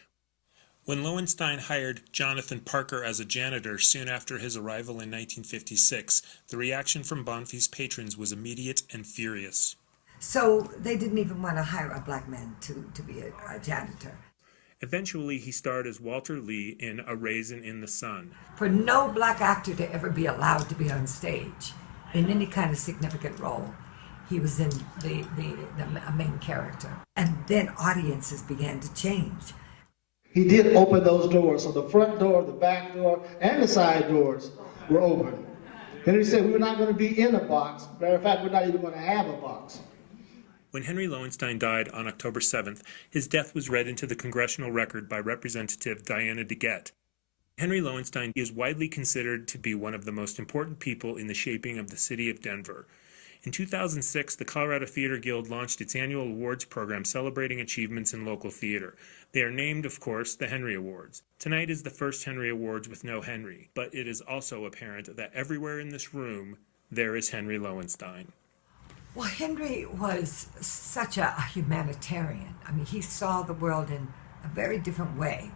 When Lowenstein hired Jonathan Parker as a janitor soon after his arrival in 1956, the reaction from Bonfils patrons was immediate and furious. So they didn't even want to hire a black man to be a janitor. Eventually, he starred as Walter Lee in A Raisin in the Sun. For no black actor to ever be allowed to be on stage in any kind of significant role, he was in the main character. And then audiences began to change. He did open those doors, so the front door, the back door, and the side doors were open. Henry said we were not going to be in a box. Matter of fact, we're not even going to have a box. When Henry Lowenstein died on October 7th, his death was read into the congressional record by Representative Diana DeGette. Henry Lowenstein is widely considered to be one of the most important people in the shaping of the city of Denver. In 2006, the Colorado Theater Guild launched its annual awards program celebrating achievements in local theater. They are named, of course, the Henry Awards. Tonight is the first Henry Awards with no Henry, but it is also apparent that everywhere in this room, there is Henry Lowenstein. Well, Henry was such a humanitarian. I mean, he saw the world in a very different way.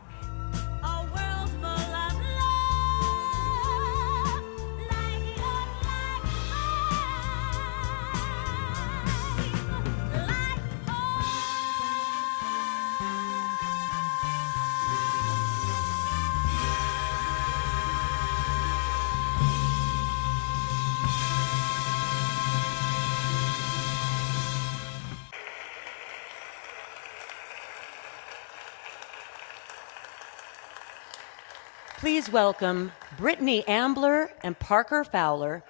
Please welcome Brittany Ambler and Parker Fowler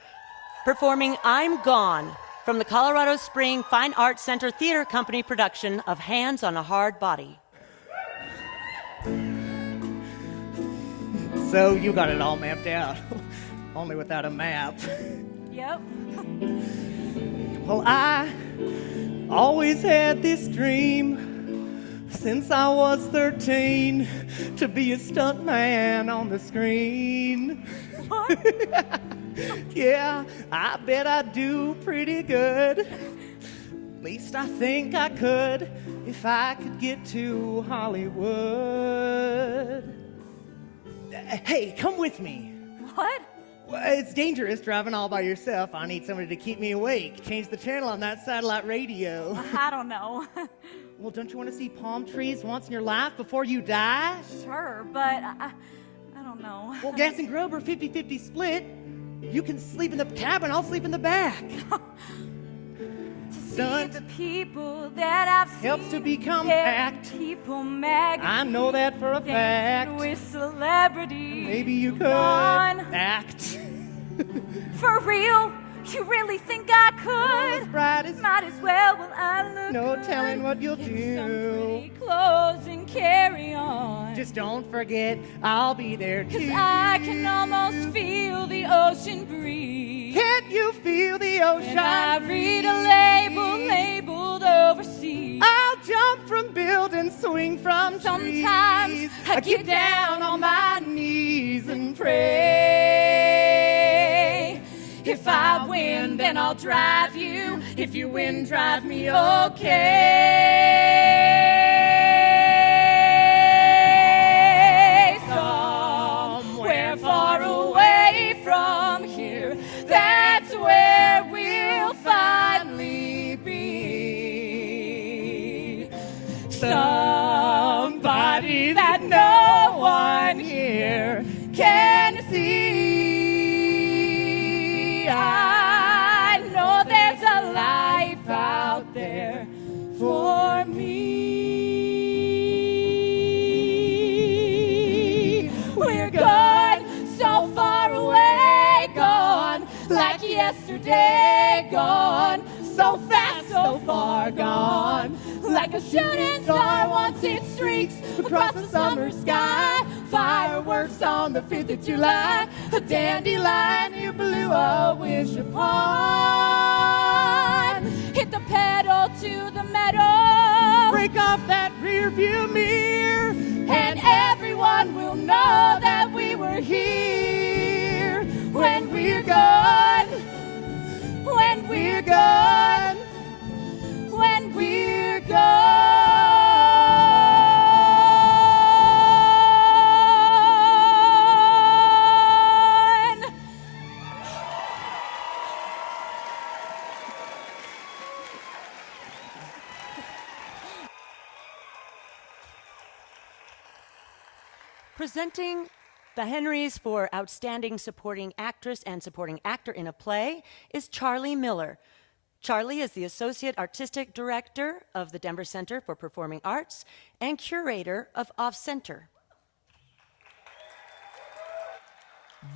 performing I'm Gone from the Colorado Spring Fine Arts Center Theater Company production of Hands on a Hard Body. So you got it all mapped out, only without a map. Yep. Well, I always had this dream since I was 13 to be a stuntman on the screen. What? Yeah, I bet I do pretty good. At least I think I could if I could get to Hollywood. Hey, come with me. What? It's dangerous driving all by yourself. I need somebody to keep me awake. Change the channel on that satellite radio. I don't know. Well, don't you want to see palm trees once in your life before you die? Sure, but I don't know. Well, Gas and Grove are 50-50 split. You can sleep in the cabin, I'll sleep in the back. See the people that I've seen helps to become their act. People magazine. I know that for a fact. With celebrities. Maybe you could on. act. For real? You really think I could? Bright as might as well. Will I look no good? telling what you'll Get do. some pretty clothes and carry on. Just don't forget, I'll be there too. 'Cause I can almost feel the ocean breeze. Can't you feel the ocean? And I read a label labeled overseas. I'll jump from buildings, swing from Sometimes trees. I get down on my knees and pray. If I win, then I'll drive you. If you win, drive me okay. Somewhere far away from here, that's where we'll finally be. Somebody that no one here can see. I know there's a life out there for me. We're gone, so far away, gone, like yesterday, gone, so fast, so far gone, like a shooting star once it streaks across the summer sky. Fireworks on the 5th of July, a dandelion you blew a wish upon. Hit the pedal to the metal, break off that rear view mirror, and everyone will know that we were here. When we're gone, when we're gone, when we're gone. Presenting the Henrys for Outstanding Supporting Actress and Supporting Actor in a Play is Charlie Miller. Charlie is the Associate Artistic Director of the Denver Center for Performing Arts and Curator of Off Center.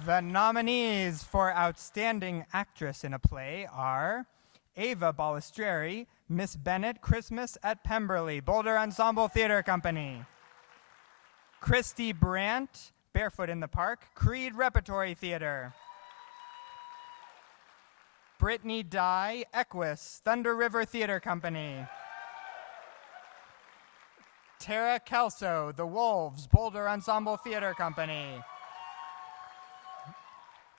The nominees for Outstanding Actress in a Play are Ava Balistreri, Miss Bennett, Christmas at Pemberley, Boulder Ensemble Theater Company. Christy Brandt, Barefoot in the Park, Creed Repertory Theater. Brittany Dye, Equus, Thunder River Theater Company. Tara Kelso, The Wolves, Boulder Ensemble Theater Company.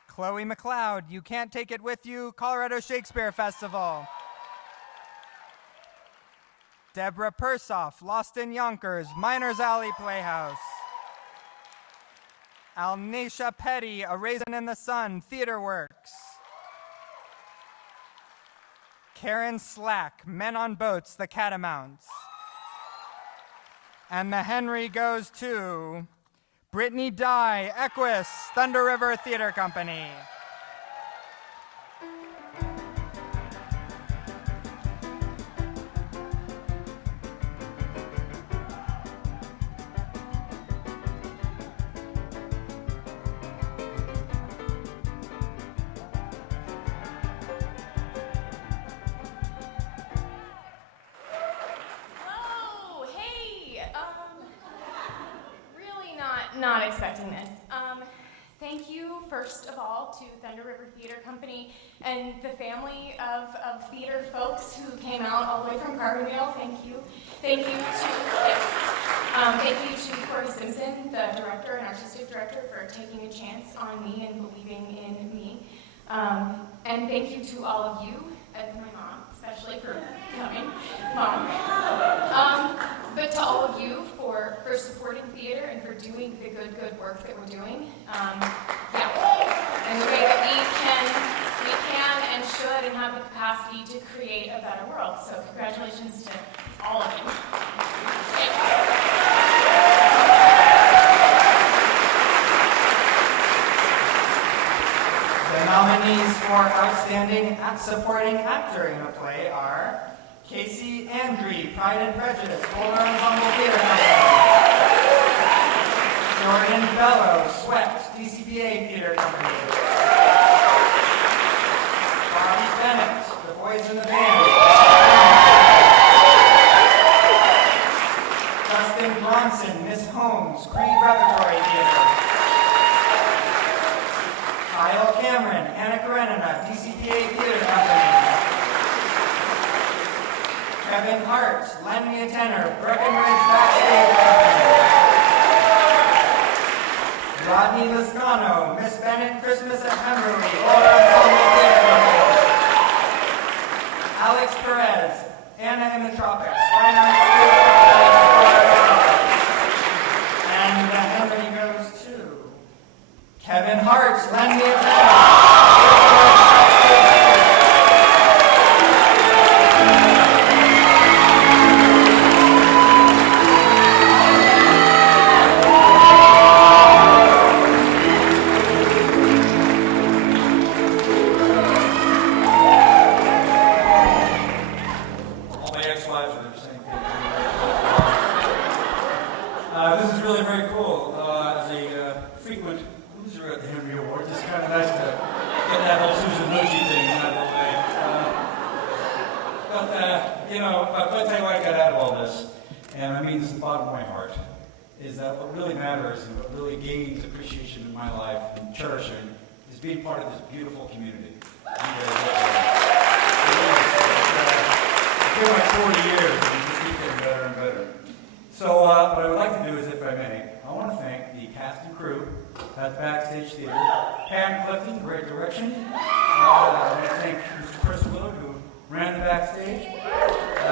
Chloe McLeod, You Can't Take It With You, Colorado Shakespeare Festival. Deborah Persoff, Lost in Yonkers, Miners Alley Playhouse. Alnacia Petty, A Raisin in the Sun, Theater Works. Karen Slack, Men on Boats, The Catamounts. And the Henry goes to Brittany Dye, Equus, Thunder River Theater Company. Really not expecting this. Thank you, first of all, to Thunder River Theater Company and the family of theater folks who came out all the way from Carbondale. Thank you. Thank you to Corey Simpson, the director and artistic director, for taking a chance on me and believing in me. And thank you to all of you, and my mom, especially for coming, Mom. But to all of you for supporting theater and for doing the good work that we're doing. And the way that we can and should and have the capacity to create a better world. So congratulations to all of you. Thanks. The nominees for Outstanding Supporting Actor in a Play are Casey Andre, Pride and Prejudice, Boulder Ensemble Theater Company. Jordan Bellow, Sweat, DCPA Theater Company. Bobby Bennett, The Boys in the Band. Dustin Bronson, Miss Holmes, Creed Repertory Theater. Kyle Cameron, Anna Karenina, DCPA Theater Company. Kevin Hart, Lend Me a Tenor, Breckenridge Backstage Company. Rodney Lascano, Miss Bennett, Christmas at Pemberley, Boulder Ensemble Theater Company. Alex Perez, Anna in the Tropics, Fine Arts Theater. And the Henry goes to Kevin Hart, Lend Me a Tenor. This is really very cool. As a frequent loser at the Henry Awards, it's kind of nice to get that whole Susan Lucci thing out of the way. I'll tell you what I got out of all this, and I mean this from the bottom of my heart, is that what really matters and what really gains appreciation in my life and cherishing is being part of this beautiful community. It's been like 40 years, and it just keeps getting better and better. So what I would like to do is, if I may, I want to thank the cast and crew at Backstage Theater, Pam Clifton, great direction. I want to thank Mr. Chris Willard, who ran the backstage. I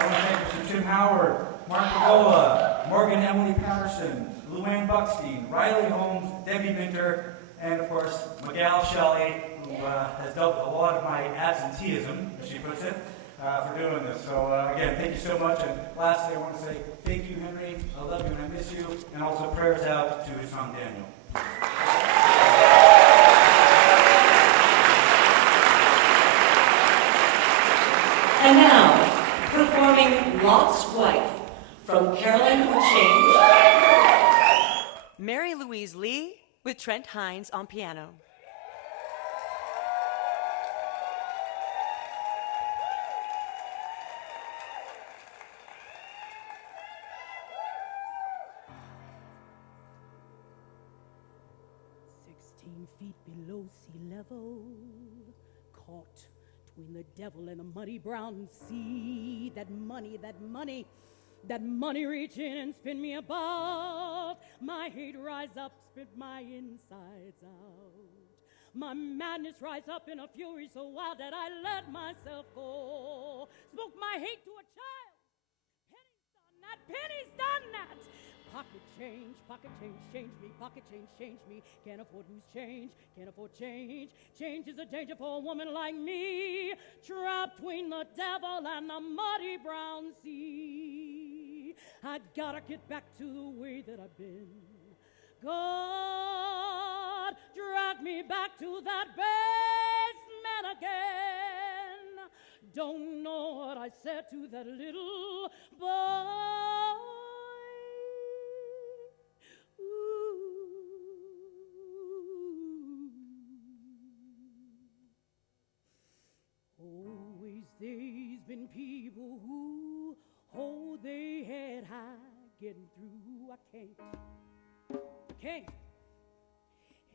want to thank Mr. Tim Howard, Mark Pagola, Morgan Emily Patterson, Luann Buckstein, Riley Holmes, Debbie Minter, and of course, Miguel Shelley, who has dealt with a lot of my absenteeism, as she puts it, for doing this. So again, thank you so much. And lastly, I want to say thank you, Henry. I love you and I miss you. And also prayers out to his son, Daniel. And now, performing Lot's Wife from Carolyn for Change, Mary Louise Lee with Trent Hines on piano. Feet below sea level, caught between the devil and a muddy brown sea. That money reach in and spin me about. My hate rise up, spit my insides out. My madness rise up in a fury so wild that I let myself go. Spoke my hate to a child. Penny's done that. Pocket change, change me. Pocket change me. Can't afford loose change, can't afford change. Change is a danger for a woman like me, trapped between the devil and the muddy brown sea. I gotta get back to the way that I've been. God, drag me back to that basement again. Don't know what I said to that little boy. Always there's been people who hold their head high, getting through. I can't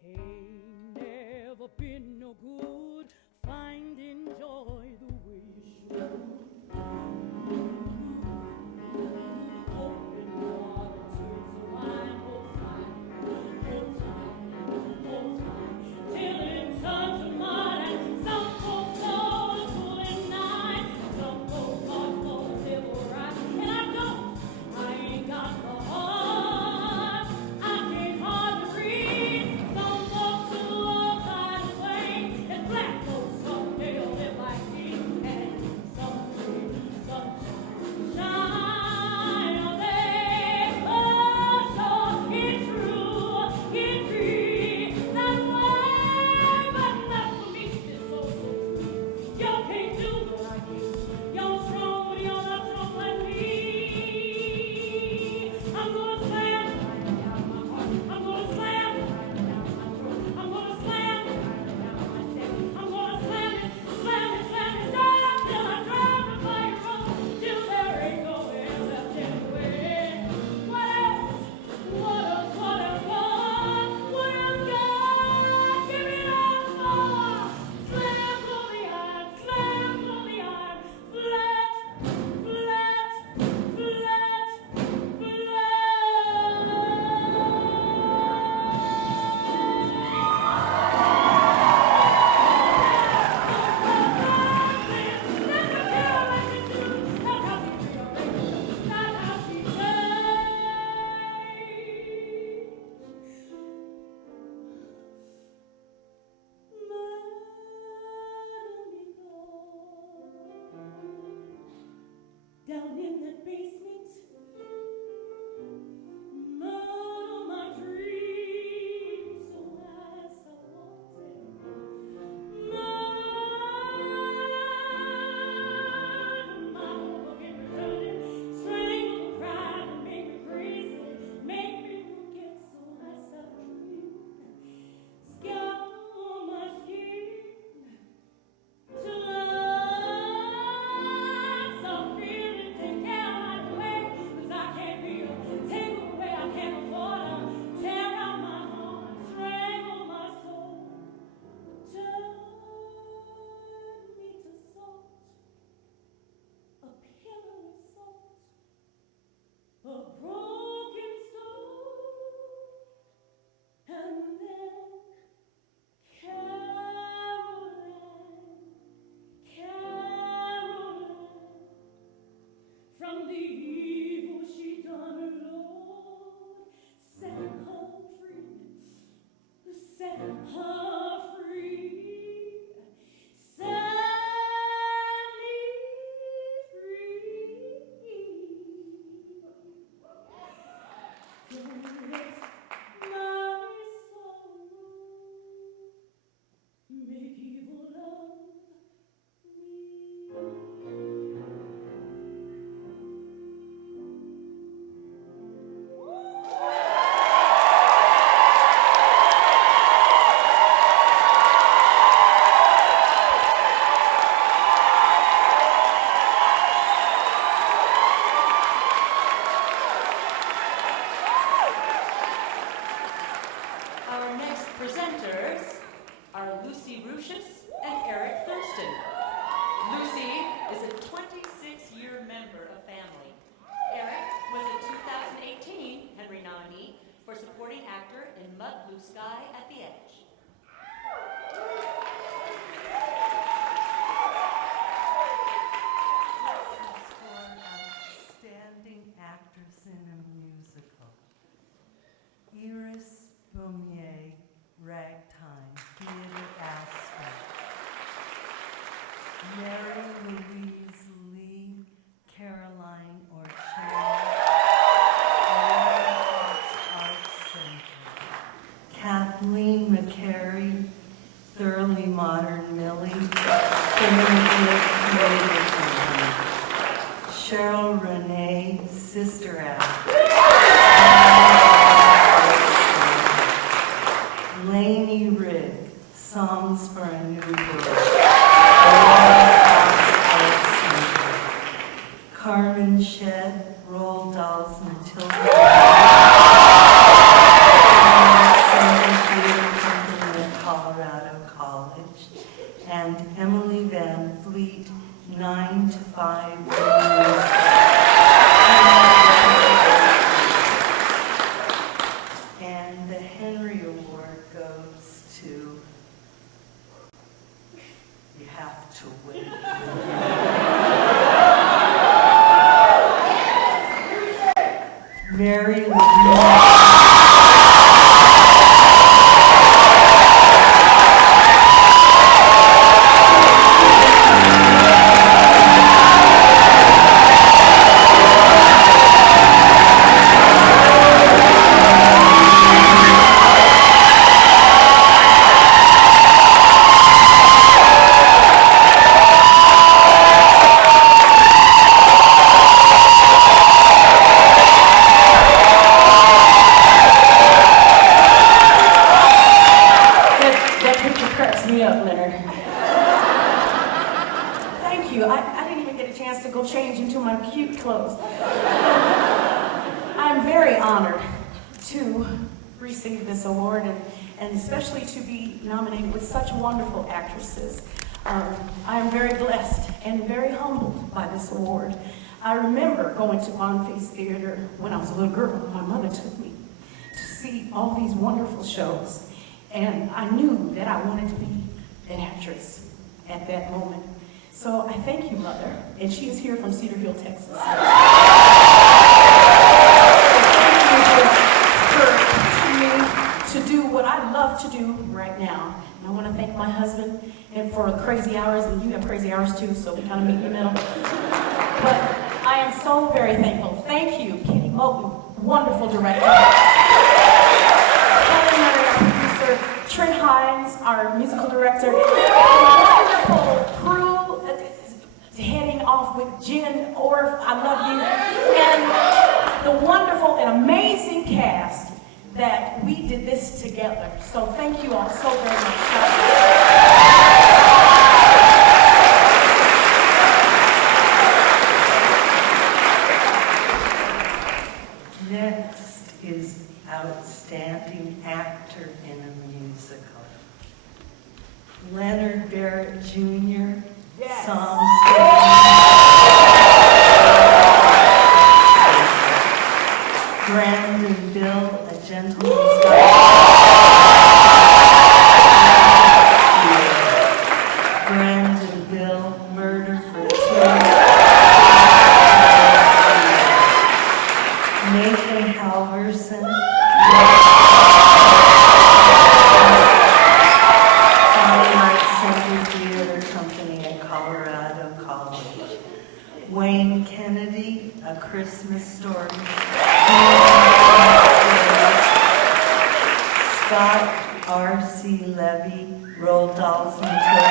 Ain't never been no good finding joy the way you should. Open water, tears of wine, hold tight, till it turns to mud. And some folks know the cooling night, some folks watch for the civil rights, and I ain't got the heart, I can't hardly breathe. Some folks who all by the way, and black folks someday will live like me, and someday sunshine shine on them. Oh, so get through, get free that way, but not for me. This soul so true. You can't do what I can. You're strong, but you're not strong like me. I'm gonna slam right down my heart. I'm gonna slam right down my throat. I'm gonna slam right down my chest. I'm gonna slam it down till I drive the fire road, till there ain't nowhere left anyway. What else? What else? What else? What else, God? Give me enough more. Slam through the iron, slam through the iron, flat, flat, flat, down in that basement, murder my dreams so as I wanted. Murder my broken returning, strangle the pride and make me crazy, make me forget so I stop dreaming. Scour my skin till I stop feeling, take care of my way, 'cause I can't feel, take away, I can't afford to tear out my heart, strangle my soul, turn me to salt, a pillar of salt, a broken stone, and then Caroline, from the evil she done, Lord, set her free, set her free, set me free. Don't let my sorrow make evil love Our next presenters are Lucy Rucius and Eric Thurston. Lucy is a 26-year member of Family. Eric was a 2018 Henry nominee for supporting actor in Mud Blue Sky at the Edge. For outstanding actress in a musical, Iris Beaumier, Ragtime, Theater Aspen. Mary Louise Lee, Caroline Orchard, Arts Center. Kathleen McCary, Thoroughly Modern Millie, Community Creative Company. Cheryl Renee, Sister Act. Lainey Rigg, Songs for a New World. Carmen Shedd, Roald Dahl's Matilda. Center Theater That picture cracks me up, Leonard. Thank you. I didn't even get a chance to go change into my cute clothes. I'm very honored to receive this award and especially to be nominated with such wonderful actresses. I am very blessed and very humbled by this award. I remember going to Bonfils Theater when I was a little girl. My mother took me to see all these wonderful shows. And I knew that I wanted to be an actress at that moment. So I thank you, Mother. And she is here from Cedar Hill, Texas. Thank you for pushing me to do what I love to do right now. And I want to thank my husband and for crazy hours, and you have crazy hours too, so we kind of meet in the middle. But I am so very thankful. Thank you, Kenny Moulton, wonderful director. Trent Hines, our musical director, wonderful crew, heading off with Jen Orff, I love you, and the wonderful and amazing cast that we did this together. So thank you all so very much. Next is Outstanding Actor in a Musical. Leonard Barrett Jr., Yes. Songs. Brandon Bill, A Gentleman's Guide. Brandon Bill, Murder for Two. Nathan Halverson, Fine Arts Center Theater Company at Colorado College. Wayne Kennedy, A Christmas Story. Scott R.C. Levy, Roald Dahl's Matilda.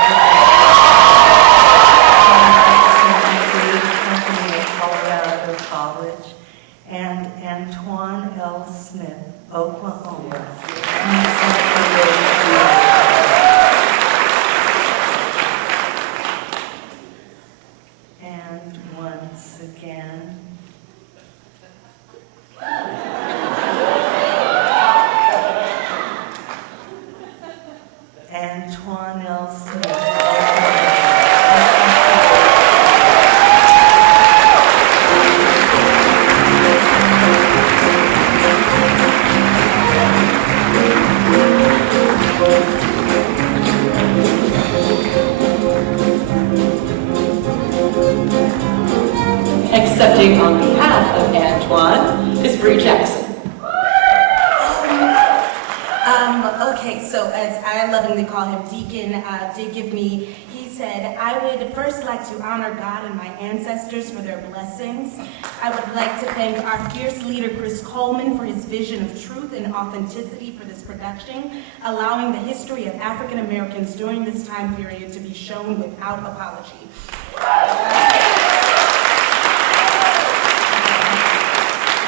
Fine Arts Center Theater Company at Colorado College. And Antoine L. Smith, Oklahoma. And once again, Antoine L. Smith, Accepting on behalf of Antoine is Bree Jackson. Okay, so as I lovingly call him Deacon, did give me, he said, I would first like to honor God and my ancestors for their blessings. I would like to thank our fierce leader, Chris Coleman, for his vision of truth and authenticity for this production, allowing the history of African Americans during this time period to be shown without apology.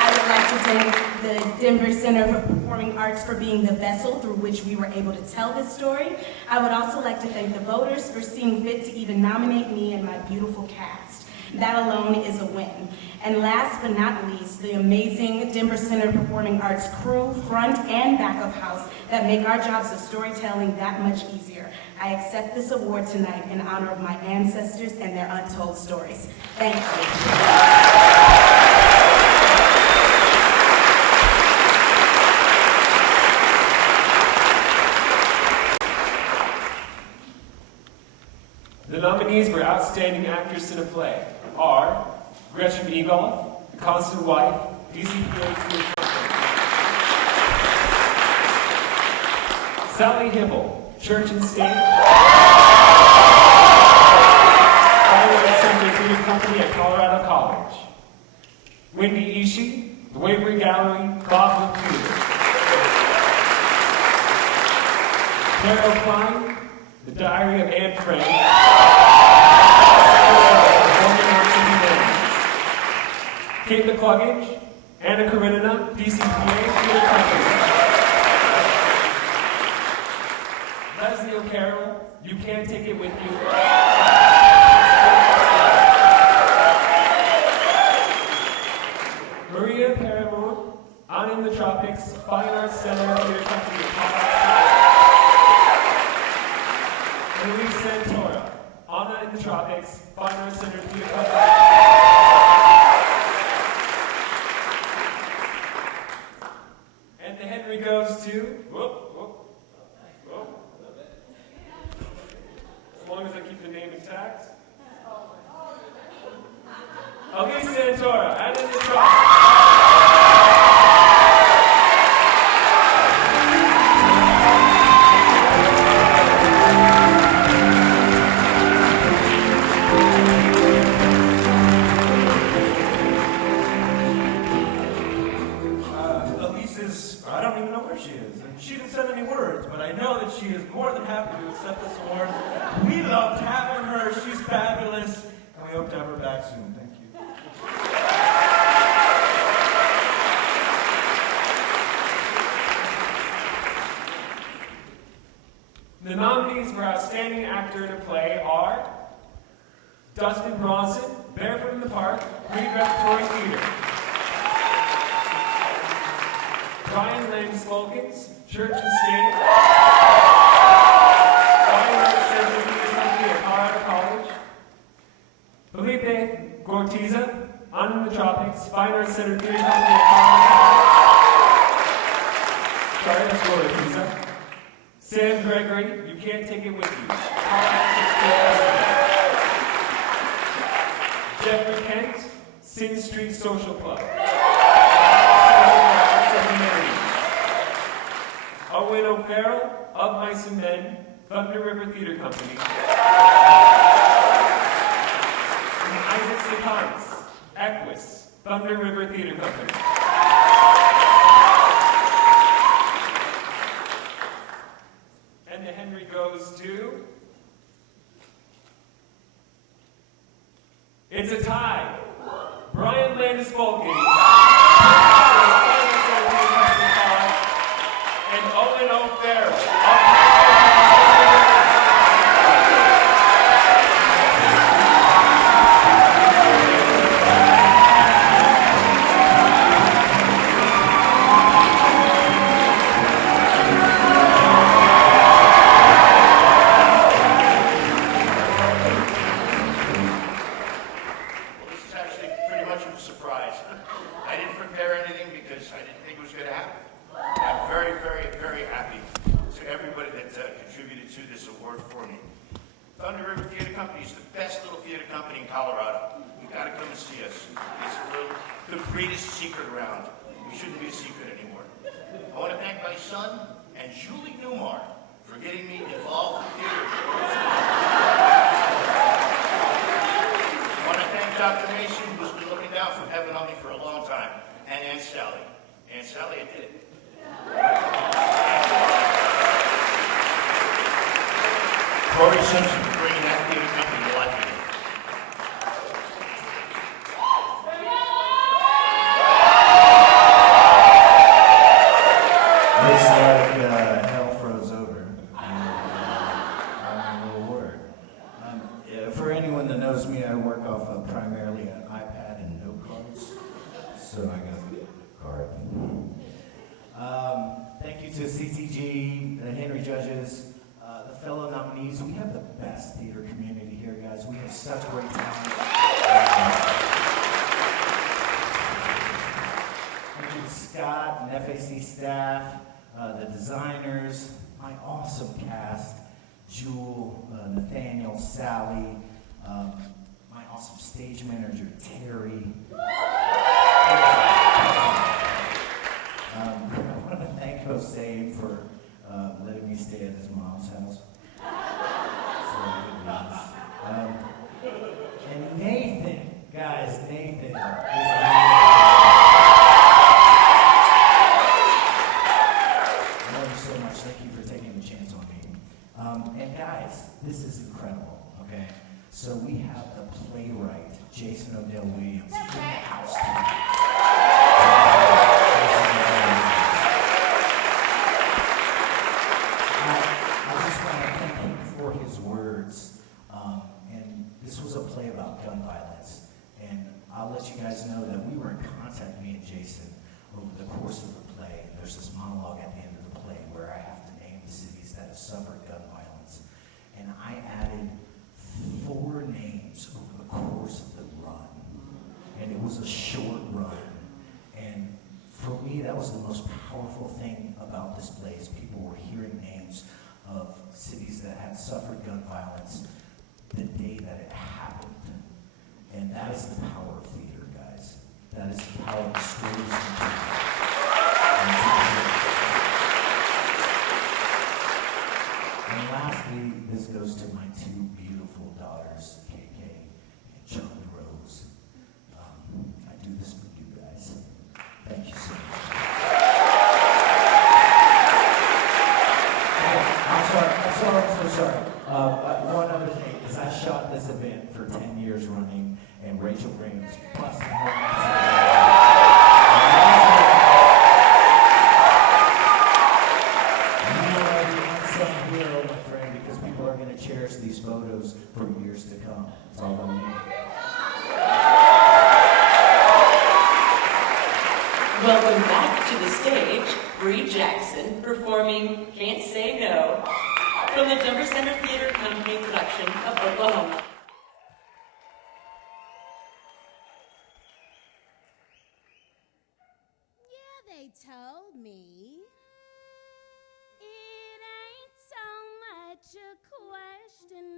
I would like to thank the Denver Center for Performing Arts for being the vessel through which we were able to tell this story. I would also like to thank the voters for seeing fit to even nominate me and my beautiful cast. That alone is a win. And last but not least, the amazing Denver Center Performing Arts crew, front and back of house, that make our jobs of storytelling that much easier. I accept this award tonight in honor of my ancestors and their untold stories. Thank you. The nominees for Outstanding Actress in a Play are Gretchen Eagle, The Constant Wife, DC Theater Company. Sally Hibble, Church and State. Colorado Center Theater Company at Colorado College. Wendy Ishii, the Waverly Gallery, Bachman Theater. Carol Klein, The Diary of Anne Frank. Kate McCluggage, Anna Karenina, DCPA Theater Company. Leslie O'Carroll, You Can't Take It With You. Maria Paramore, On in the Tropics, Fine Arts Center Theater Company. Louise Santora, Anna in the Tropics, Fine Arts Center Theater Company. And the Henry goes to, as long as I keep the name intact. Elise Santora, Anna in the Tropics. I don't even know where she is. And she didn't send any words, but I know that she is more than happy to accept this award. We loved having her. She's fabulous. And we hope to have her back soon. Thank you. The nominees for Outstanding Actor in a Play are Dustin Bronson, Barefoot in the Park, Reed Repertory Theater. Brian Lane-Smolkins, Church and State. Fine Arts Center Theater Company at Colorado College. Felipe Gortiza, On in the Tropics, Fine Arts Center Theater Company at Colorado College. Sorry, that's Gortiza. Sam Gregory, You Can't Take It With You. Jeffrey Kent, Sin Street Social Club. Owen O'Farrell, Of Mice and Men, Thunder River Theater Company. And Isaac Sakanis, Equus, Thunder River Theater Company. And the Henry goes to... It's a tie. Brian Landis-Volkey. And Owen O'Farrell. This is actually pretty much a surprise. I didn't prepare anything because I didn't think it was going to happen. I'm very, very, very happy to everybody that contributed to this award for me. Thunder River Theater Company is the best little theater company in Colorado. You got to come and see us. It's the greatest secret around. We shouldn't be a secret anymore. I want to thank my son and Julie Newmar for getting me involved in theater. I want to thank Dr. Mason, who's been looking down from heaven on me for a long time, and Aunt Sally. Aunt Sally, I did it. Corey Simpson for bringing that theater company to life again. Looks like hell froze over. I'm a little worried. For anyone that knows me, I work off of primarily an iPad and note cards. So I got a card. Thank you to CTG, the Henry judges, the fellow nominees. We have the best theater community here, guys. We have such great talent. Thank you to Scott and FAC staff, the designers, my awesome cast, Jewel, Nathaniel, Sally, my awesome stage manager, Terry. I want to thank Hossein for letting me stay at his mom's house. And Nathan, guys, Nathan. I love you so much. Thank you for taking a chance on me. And guys, this is incredible, okay? So we have the playwright, Jason O'Dell Williams, in the house tonight. I just want to thank him for his words. And this was a play about gun violence. And I'll let you guys know that we were in contact, me and Jason, over the course of the play. And there's this monologue at the end of the play where I have to name the cities that have suffered gun violence. And I added 4 names over the course of the run. And it was a short run. And for me, that was the most powerful thing about this play is people were hearing names of cities that had suffered gun violence the day that it happened. And that is the power of theater, guys. That is the power of the stories we tell. And lastly, this goes to my 2 beautiful daughters, KK and Charlie Rose. I do this for you guys. Thank you so much. I'm so sorry. One other thing is I shot this event for 10 years running, and Rachel Green's busting her hero, my friend, because people are going to cherish these photos for years to come. That's all I need. Welcome back to the stage, Bree Jackson, performing Can't Say No from the Denver Center Theater Company production of Oklahoma. Yeah, they told me it ain't so much a question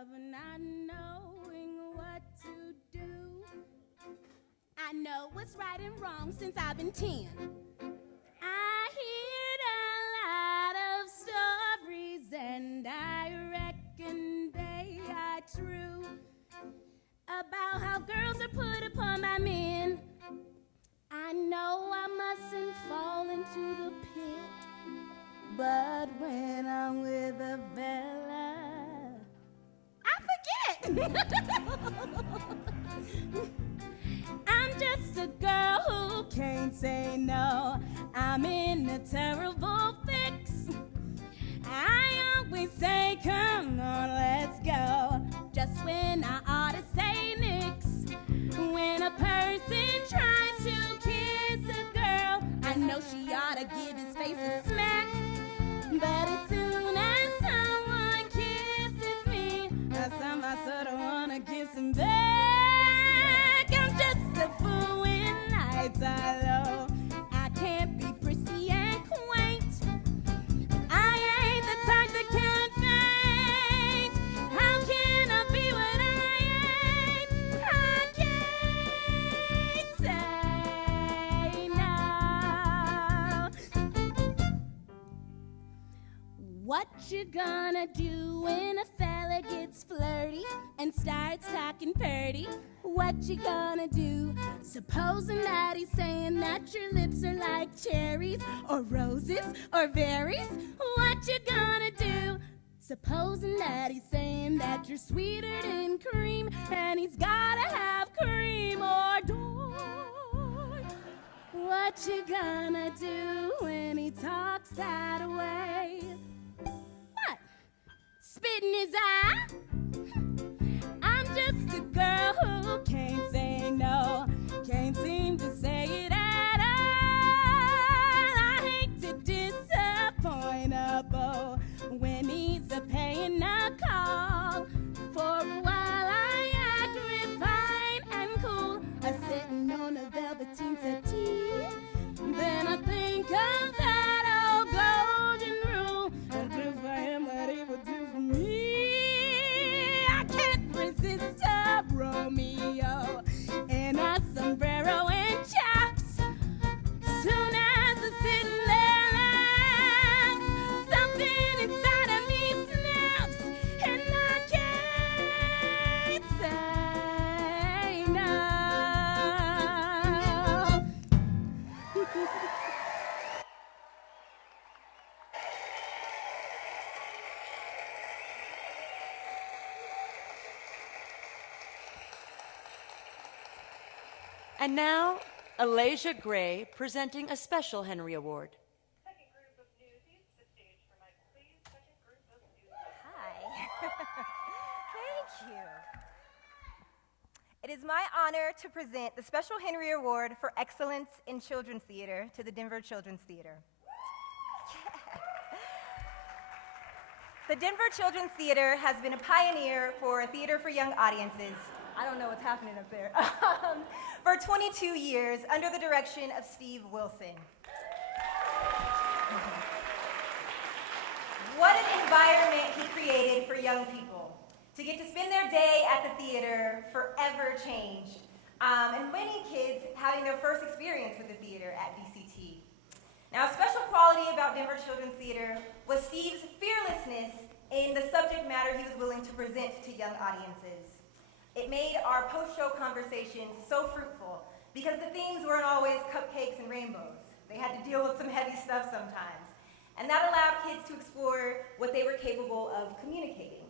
of not knowing what to do. I know what's right and wrong since I've been 10. I hear a lot of stories and I reckon they are true about how girls are put upon by men. I know I mustn't fall into the pit, but when I'm with a fella, I forget. I'm just a girl who can't say no. I'm in a terrible fix. I always say, come on, let's go. Just when I ought to say nix. When a person tries to kiss a girl, I know she ought to give his face a smack. But as soon as someone kisses me, I somehow sort of want to kiss him back. I'm just a fool when nights are low. I can't be prissy and quaint. I ain't the type that can't faint. How can I be what I ain't? I can't say no. What you gonna do when a fella gets flirty and starts talking purty? What you gonna do? Supposing that he's saying that your lips are like cherries or roses or berries. What you gonna do? Supposing that he's saying that you're sweeter than cream and he's gotta have cream or door. What you gonna do when he talks that way? What? Spit in his eye? I'm just a girl who can't say no, can't seem to say it at all. I hate to disappoint a beau when he's a paying a call. For a while I act refined and cool, sitting on a velveteen settee. Then I think And now, Alasia Gray presenting a special Henry Award. Thank you. It is my honor to present the Special Henry Award for Excellence in Children's Theater to the Denver Children's Theater. The Denver Children's Theater has been a pioneer for theater for young audiences. I don't know what's happening up there. For 22 years under the direction of Steve Wilson. What an environment he created for young people. To get to spend their day at the theater forever changed. And many kids having their first experience with the theater at DCT. Now, a special quality about Denver Children's Theater was Steve's fearlessness in the subject matter he was willing to present to young audiences. It made our post-show conversations so fruitful because the themes weren't always cupcakes and rainbows. They had to deal with some heavy stuff sometimes. And that allowed kids to explore what they were capable of communicating.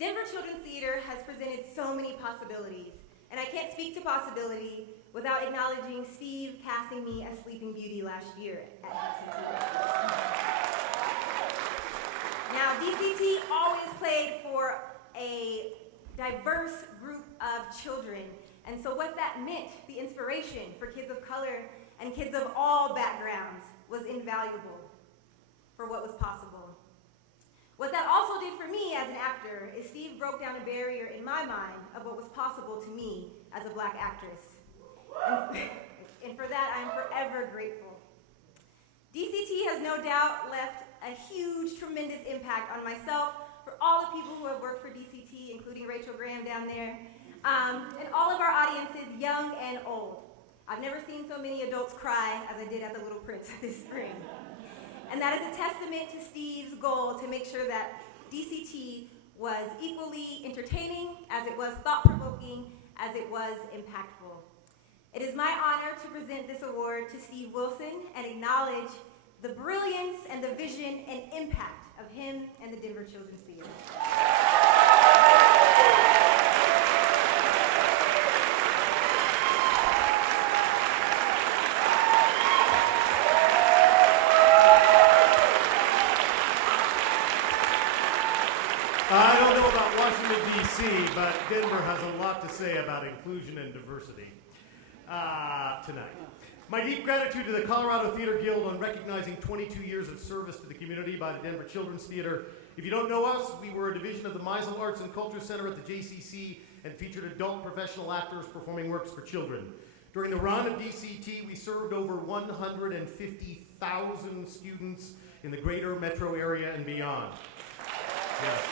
Denver Children's Theater has presented so many possibilities, and I can't speak to possibility without acknowledging Steve casting me as Sleeping Beauty last year at DCT. Now, DCT always played for a diverse group of children, and so what that meant, the inspiration for kids of color and kids of all backgrounds, was invaluable for what was possible. What that also did for me as an actor is Steve broke down a barrier in my mind of what was possible to me as a Black actress. And for that, I am forever grateful. DCT has no doubt left a huge, tremendous impact on myself, for all the people who have worked for DCT, including Rachel Graham down there, and all of our audiences, young and old. I've never seen so many adults cry as I did at The Little Prince this spring. And that is a testament to Steve's goal to make sure that DCT was equally entertaining as it was thought-provoking, as it was impactful. It is my honor to present this award to Steve Wilson and acknowledge the brilliance and the vision and impact of him and the Denver Children's Theater. I don't know about Washington, D.C., but Denver has a lot to say about inclusion and diversity tonight. My deep gratitude to the Colorado Theater Guild on recognizing 22 years of service to the community by the Denver Children's Theater. If you don't know us, we were a division of the Meisel Arts and Culture Center at the JCC and featured adult professional actors performing works for children. During the run of DCT, we served over 150,000 students in the greater metro area and beyond. Yes.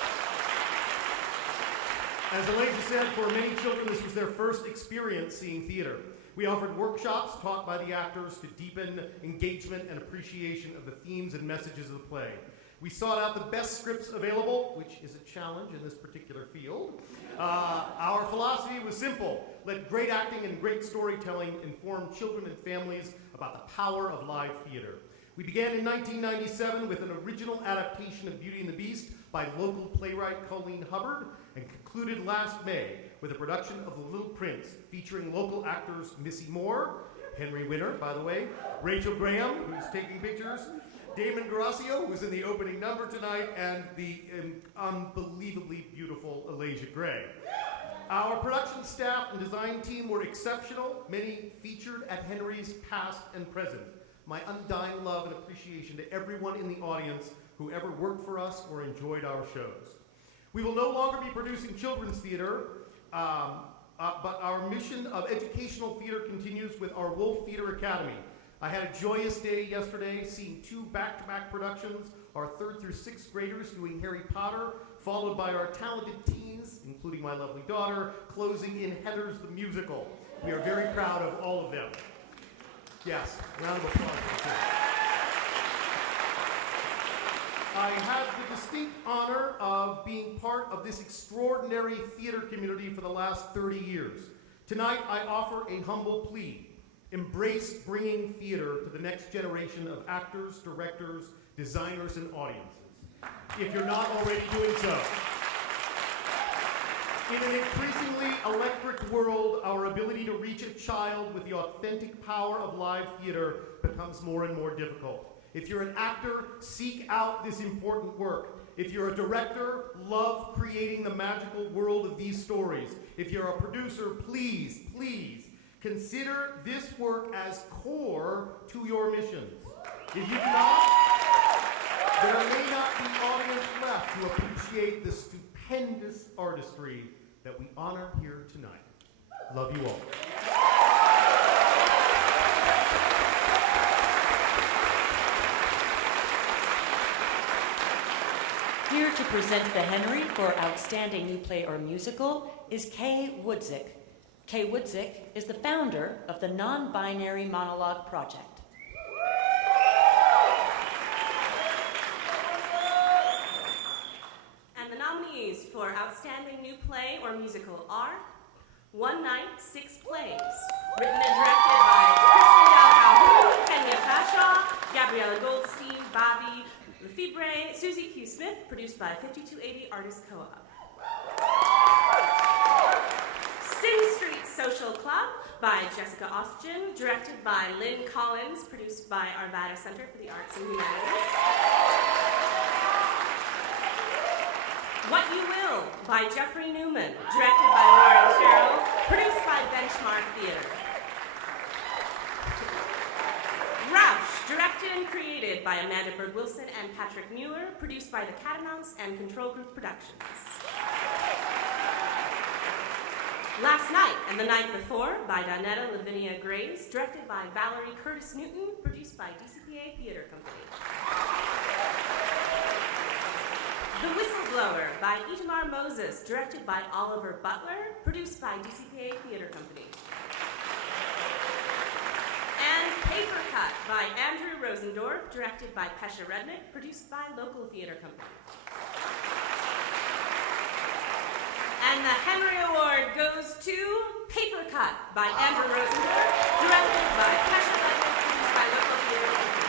As Alasia said, for many children, this was their first experience seeing theater. We offered workshops taught by the actors to deepen engagement and appreciation of the themes and messages of the play. We sought out the best scripts available, which is a challenge in this particular field. Our philosophy was simple: let great acting and great storytelling inform children and families about the power of live theater. We began in 1997 with an original adaptation of Beauty and the Beast by local playwright Colleen Hubbard, and concluded last May with a production of The Little Prince, featuring local actors Missy Moore, Henry Winter, by the way, Rachel Graham, who's taking pictures, Damon Garasio, who's in the opening number tonight, and the unbelievably beautiful Alasia Gray. Our production staff and design team were exceptional, many featured at Henry's past and present. My undying love and appreciation to everyone in the audience who ever worked for us or enjoyed our shows. We will no longer be producing children's theater, but our mission of educational theater continues with our Wolf Theater Academy. I had a joyous day yesterday seeing 2 back-to-back productions, our 3rd through 6th graders doing Harry Potter, followed by our talented teens, including my lovely daughter, closing in Heathers the Musical. We are very proud of all of them. Yes, round of applause for them. I had the distinct honor of being part of this extraordinary theater community for the last 30 years. Tonight, I offer a humble plea. Embrace bringing theater to the next generation of actors, directors, designers, and audiences, if you're not already doing so. In an increasingly electric world, our ability to reach a child with the authentic power of live theater becomes more and more difficult. If you're an actor, seek out this important work. If you're a director, love creating the magical world of these stories. If you're a producer, please, please consider this work as core to your missions. If you cannot, there may not be audience left to appreciate the stupendous artistry that we honor here tonight. Love you all. Here to present the Henry for Outstanding New Play or Musical is Kay Woodzik. Kay Woodzik is the founder of the Non-Binary Monologue Project. And the nominees for Outstanding New Play or Musical are One Night, Six Plays, written and directed by Kristen Dalcalhoun, Kenya Pashaw, Gabriella Goldstein, Bobby Lefebvre, Susie Q. Smith, produced by 5280 Artist Co-op. Sin Street Social Club by Jessica Austin, directed by Lynn Collins, produced by Arvada Center for the Arts and Humanities. What You Will by Jeffrey Newman, directed by Lauren Sherrill, produced by Benchmark Theater. Roush, directed and created by Amanda Berg Wilson and Patrick Mueller, produced by the Catamounts and Control Group Productions. Last Night and the Night Before by Donetta Lavinia Graves, directed by Valerie Curtis Newton, produced by DCPA Theater Company. The Whistleblower by Itamar Moses, directed by Oliver Butler, produced by DCPA Theater Company. And Paper Cut by Andrew Rosendorf, directed by Pesha Rednick, produced by Local Theater Company. And the Henry Award goes to Paper Cut by Andrew Rosendorf, directed by Pesha Rednick, produced by Local Theater Company.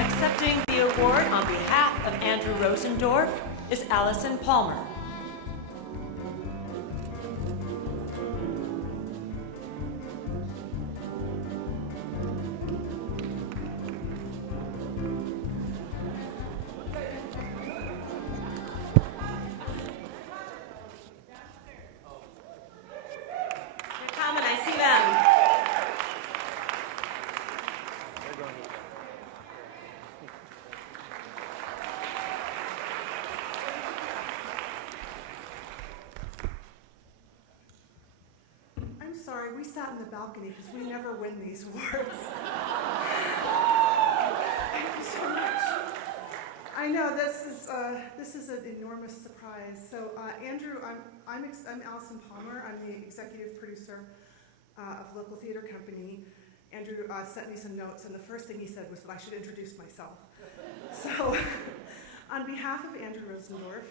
Accepting the award on behalf of Andrew Rosendorf is Allison Palmer. Sorry, we sat in the balcony because we never win these awards. Thank you so much. I know this is an enormous surprise. So Andrew, I'm Allison Palmer. I'm the executive producer of Local Theater Company. Andrew sent me some notes, and the first thing he said was that I should introduce myself. So on behalf of Andrew Rosendorf,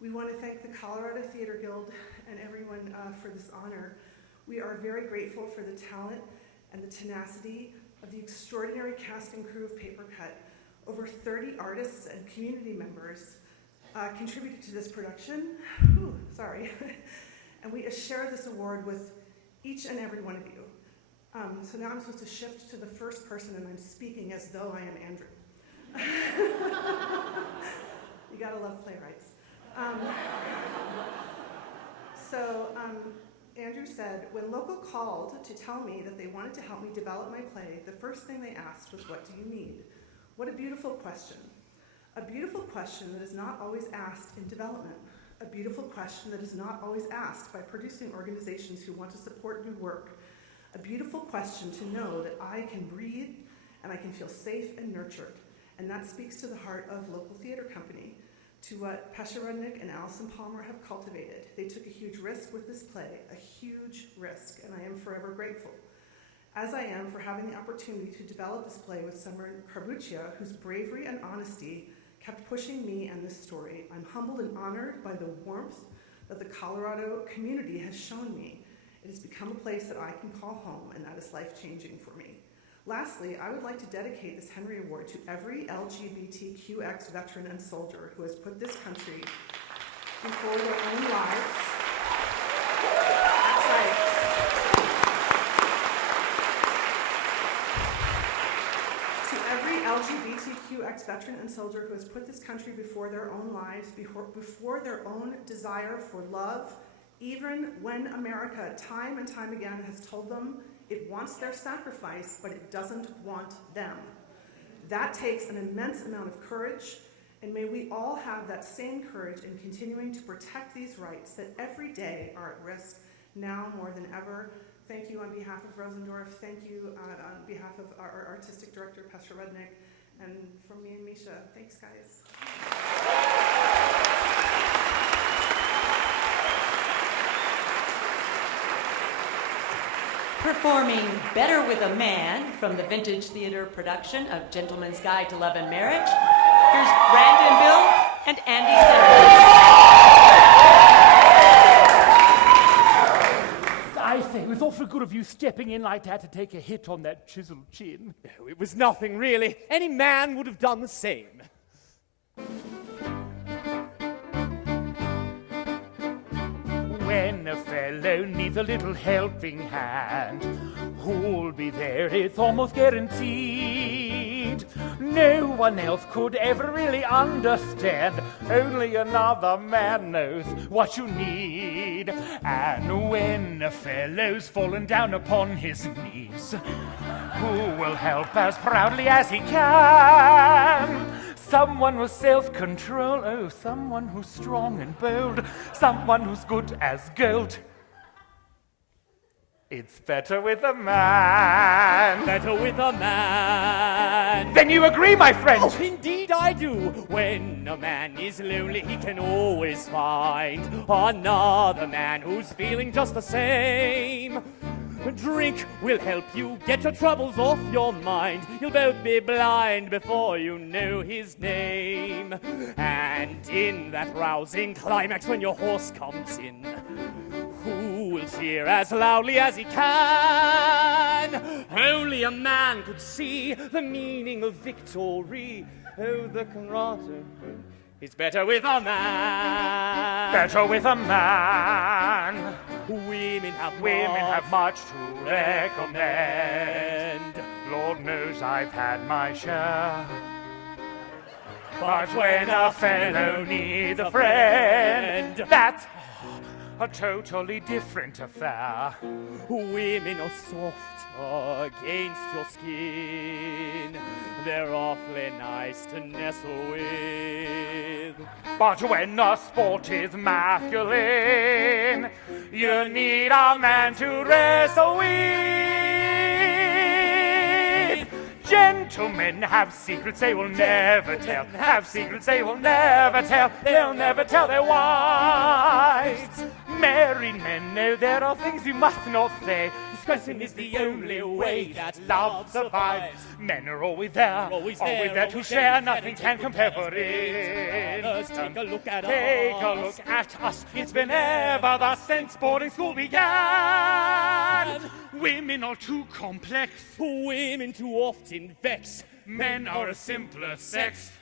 we want to thank the Colorado Theater Guild and everyone for this honor. We are very grateful for the talent and the tenacity of the extraordinary cast and crew of Paper Cut. Over 30 artists and community members contributed to this production. Whew, sorry. And we share this award with each and every one of you. So now I'm supposed to shift to the first person, and I'm speaking as though I am Andrew. You gotta love playwrights. Andrew said, when Local called to tell me that they wanted to help me develop my play, the first thing they asked was, what do you need? What a beautiful question. A beautiful question that is not always asked in development. A beautiful question that is not always asked by producing organizations who want to support new work. A beautiful question to know that I can breathe and I can feel safe and nurtured. And that speaks to the heart of Local Theater Company, to what Pesha Rudnick and Allison Palmer have cultivated. They took a huge risk with this play, a huge risk, and I am forever grateful. As I am for having the opportunity to develop this play with Summer Carbuccia, whose bravery and honesty kept pushing me and this story. I'm humbled and honored by the warmth that the Colorado community has shown me. It has become a place that I can call home, and that is life-changing for me. Lastly, I would like to dedicate this Henry Award to every LGBTQX veteran and soldier who has put this country before their own lives. That's right. To every LGBTQX veteran and soldier who has put this country before their own lives, before their own desire for love, even when America time and time again has told them it wants their sacrifice, but it doesn't want them. That takes an immense amount of courage, and may we all have that same courage in continuing to protect these rights that every day are at risk, now more than ever. Thank you on behalf of Rosendorf. Thank you on behalf of our artistic director, Petra Rudnick, and from me and Misha. Thanks, guys. Performing Better with a Man from the Vintage Theater production of Gentleman's Guide to Love and Marriage, here's Brandon Bill and Andy I say, it was awfully good of you stepping in like that to take a hit on that chiseled chin. No, it was nothing, really. Any man would have done the same. When a fellow needs a little helping hand, who'll be there? It's almost guaranteed. No one else could ever really understand. Only another man knows what you need. And when a fellow's fallen down upon his knees, who will help as proudly as he can? Someone with self-control, oh, someone who's strong and bold, someone who's good as gold. It's better with a man. Better with a man. Then you agree, my friend? Oh, indeed I do. When a man is lonely, he can always find another man who's feeling just the same. A drink will help you get your troubles off your mind. You'll both be blind before you know his name. And in that rousing climax when your horse comes in, who will cheer as loudly as he can? Only a man could see the meaning of victory. Oh, the camaraderie. It's better with a man. Better with a man. Women have much to recommend. Lord knows I've had my share. But when a fellow needs a friend, that's a totally different affair. Women are soft against your skin. They're awfully nice to nestle with. But when the sport is masculine, you need a man to wrestle with. Gentlemen have secrets they will never tell. Have secrets they will never tell. They'll never tell their wives. Married men know there are things you must not say. Discretion is the only way that love survives. Men are always there to share. Nothing can compare for it. Take a look at us. It's been ever thus since boarding school began. Women are too complex. Women too often vex. Men are a simpler sex.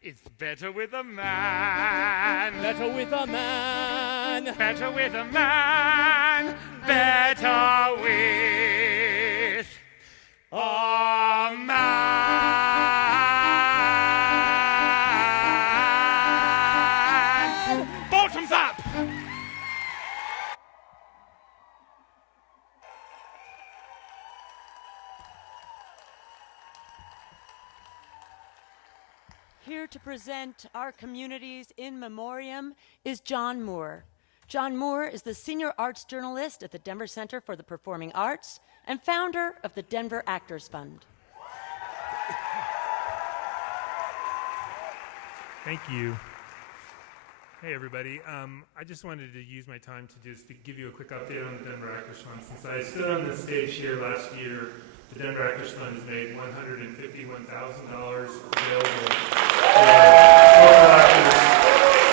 It's better with a man. Better with a man. Better with a man. Better with a man. Bottoms up. Here to present our community's in memoriam is John Moore. John Moore is the senior arts journalist at the Denver Center for the Performing Arts and founder of the Denver Actors Fund. Thank you. Hey, everybody. I just wanted to use my time to just give you a quick update on the Denver Actors Fund. Since I stood on the stage here last year, the Denver Actors Fund has made $151,000 available for local actors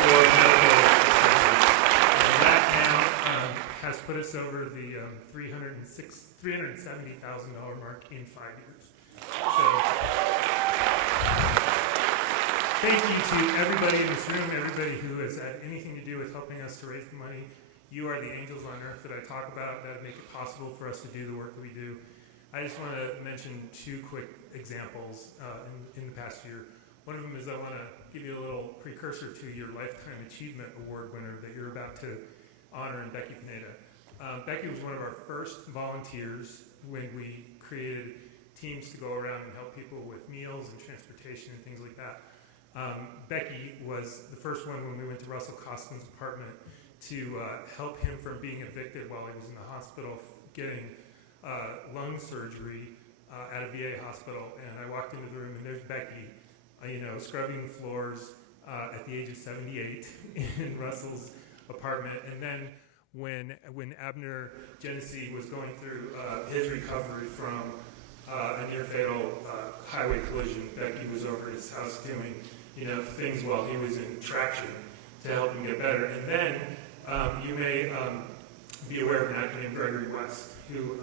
for medical expenses. And that amount has put us over the $370,000 mark in 5 years. So, thank you to everybody in this room, everybody who has had anything to do with helping us to raise the money. You are the angels on earth that I talk about that make it possible for us to do the work that we do. I just want to mention 2 quick examples in the past year. One of them is I want to give you a little precursor to your Lifetime Achievement Award winner that you're about to honor in Becky Pineda. Becky was one of our first volunteers when we created teams to go around and help people with meals and transportation and things like that. Becky was the first one when we went to Russell Costin's apartment to help him from being evicted while he was in the hospital getting lung surgery at a VA hospital. And I walked into the room and there's Becky, scrubbing the floors at the age of 78 in Russell's apartment. And then when Abner Genesee was going through his recovery from a near-fatal highway collision, Becky was over at his house doing things while he was in traction to help him get better. And then you may be aware of an actor named Gregory West, who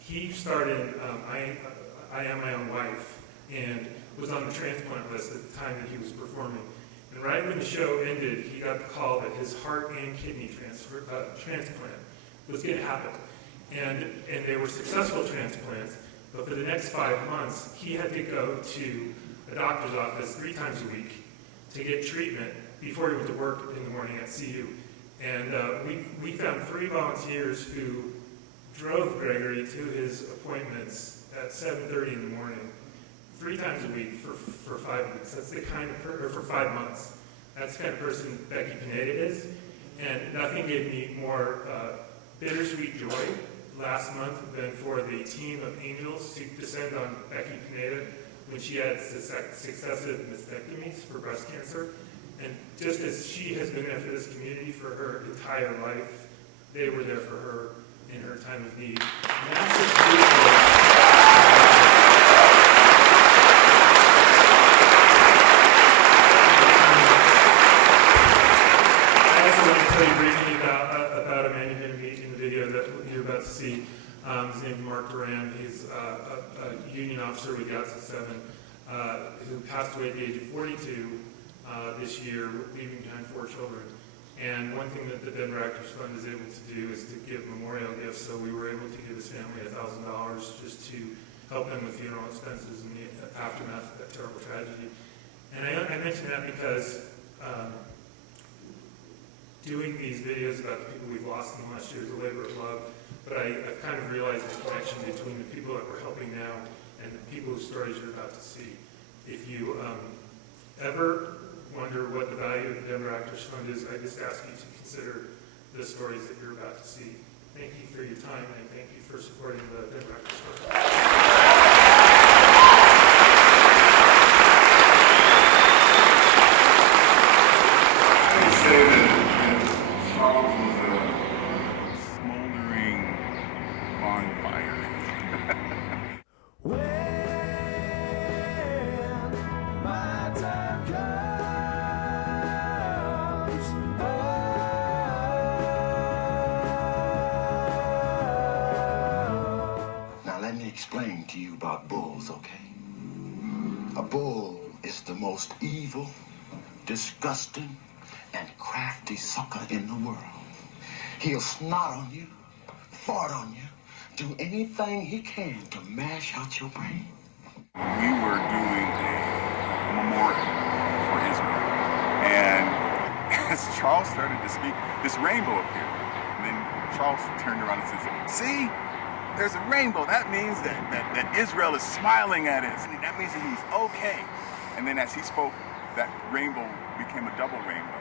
he started I Am My Own Wife and was on the transplant list at the time that he was performing. And right when the show ended, he got the call that his heart and kidney transplant was going to happen. And they were successful transplants, but for the next 5 months, he had to go to a doctor's office 3 times a week to get treatment before he went to work in the morning at CU. And we found 3 volunteers who drove Gregory to his appointments at 7:30 in the morning, 3 times a week for 5 weeks. That's the kind of or for 5 months. That's the kind of person Becky Pineda is. And nothing gave me more bittersweet joy last month than for the team of angels to descend on Becky Pineda when she had successive mastectomies for breast cancer. And just as she has been there for this community for her entire life, they were there for her in her time of need. And that's just beautiful. I also want to tell you briefly about a man you're going to meet in the video that you're about to see. His name is Mark Duran. He's a union officer with Yatsa 7 who passed away at the age of 42 this year, leaving behind 4 children. And one thing that the Denver Actors Fund is able to do is to give memorial gifts. So we were able to give his family $1,000 just to help them with funeral expenses in the aftermath of that terrible tragedy. And I mention that because doing these videos about the people we've lost in the last year is a labor of love. But I've kind of realized the connection between the people that we're helping now and the people whose stories you're about to see. If you ever wonder what the value of the Denver Actors Fund is, I just ask you to consider the stories that you're about to see. Thank you for your time, and thank you for supporting the Denver Actors Fund. I would say that Charles was a smoldering bonfire. Let me explain to you about bulls, okay? A bull is the most evil, disgusting, and crafty sucker in the world. He'll snot on you, fart on you, do anything he can to mash out your brain. We were doing a memorial for Israel, and as Charles started to speak, this rainbow appeared. And then Charles turned around and said, "See? There's a rainbow. That means that Israel is smiling at us. That means that he's okay." And then as he spoke, that rainbow became a double rainbow.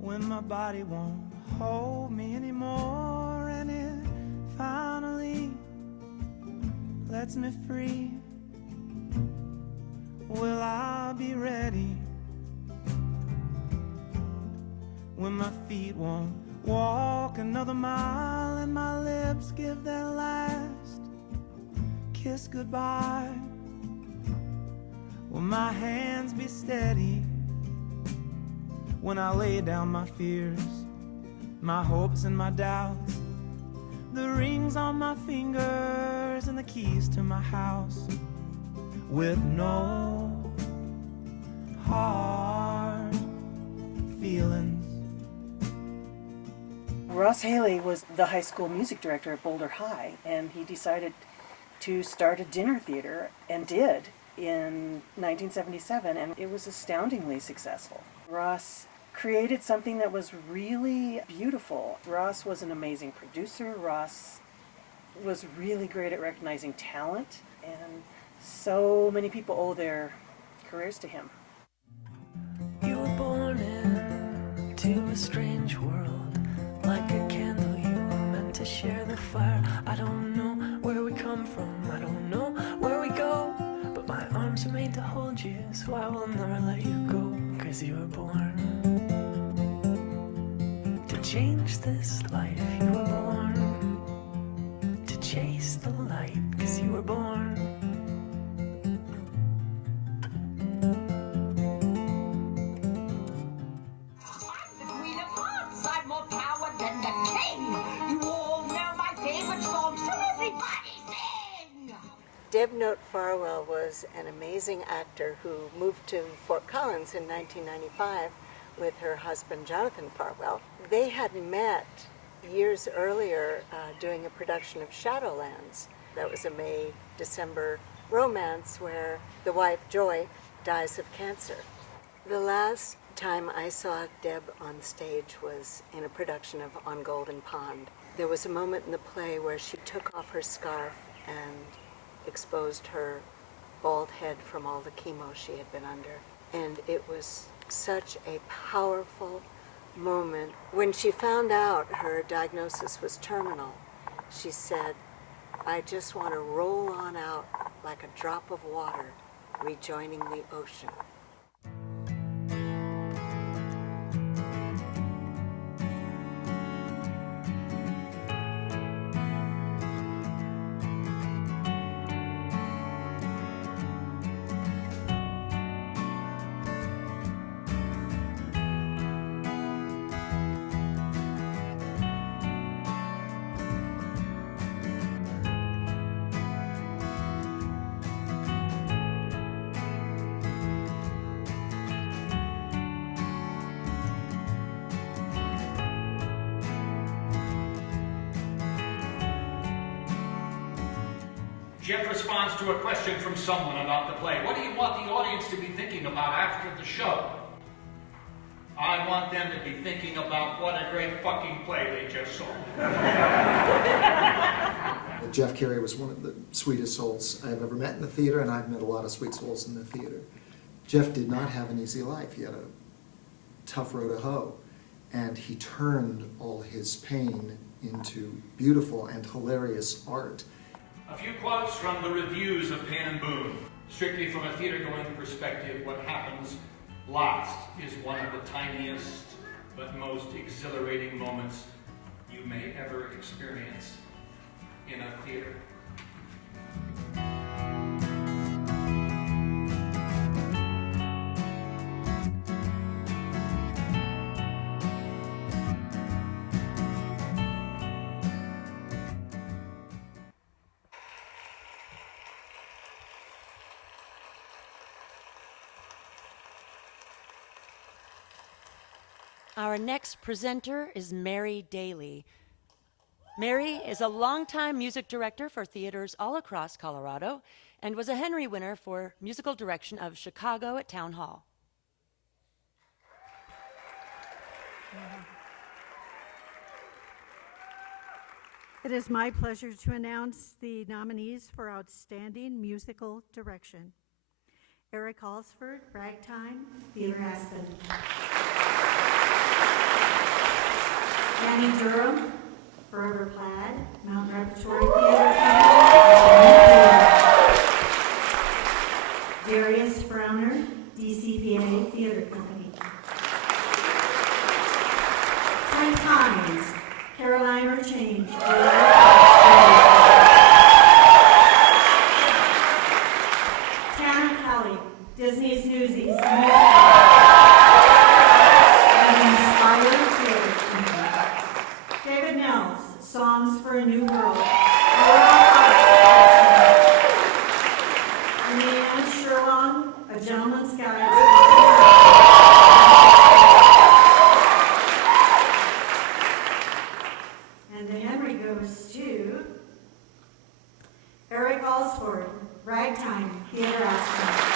When my body won't hold me anymore and it finally lets me free, will I be ready? When my feet won't walk another mile and my lips give their last kiss goodbye, will my hands be steady? when I lay down my fears, my hopes and my doubts, the rings on my fingers and the keys to my house, with no hard feelings. Ross Haley was the high school music director at Boulder High, and he decided to start a dinner theater, and did, in 1977, and it was astoundingly successful. Ross created something that was really beautiful. Ross was an amazing producer. Ross was really great at recognizing talent, and so many people owe their careers to him. You were born into a strange world, like a candle you were meant to share the fire. I don't know where we come from, I don't know where we go, but my arms are made to hold you, so I will never let you go, 'cause you were born to change this life. You were born to chase the light, 'cause you were born. Deb Note Farwell was an amazing actor who moved to Fort Collins in 1995 with her husband Jonathan Farwell. They had met years earlier doing a production of Shadowlands. That was a May-December romance where the wife, Joy, dies of cancer. The last time I saw Deb on stage was in a production of On Golden Pond. There was a moment in the play where she took off her scarf and exposed her bald head from all the chemo she had been under. And it was such a powerful moment. When she found out her diagnosis was terminal, she said, "I just want to roll on out like a drop of water, rejoining the ocean." Jeff responds to a question from someone about the play. What do you want the audience to be thinking about after the show? I want them to be thinking about what a great fucking play they just saw. Jeff Carey was one of the sweetest souls I've ever met in the theater, and I've met a lot of sweet souls in the theater. Jeff did not have an easy life. He had a tough row to hoe, and he turned all his pain into beautiful and hilarious art. A few quotes from the reviews of Pan and Boone. Strictly from a theater-going perspective, what happens last is one of the tiniest but most exhilarating moments you may ever experience in a theater. Our next presenter is Mary Daly. Mary is a longtime music director for theaters all across Colorado and was a Henry winner for musical direction of Chicago at Town Hall. It is my pleasure to announce the nominees for Outstanding Musical Direction. Eric Alsford, Ragtime, Theater Aspen. Danny Durham, Forever Plaid, Mountain Repertory Theater Company. Darius Browner, DCPA Theater Company. Trent Hines, Caroline or Change. Tanner Kelly, Disney's Newsies. for a New World. Leanne Sherlong, A Gentleman's Guide to And the Henry goes to Eric Alsford, Ragtime Theater Astronaut.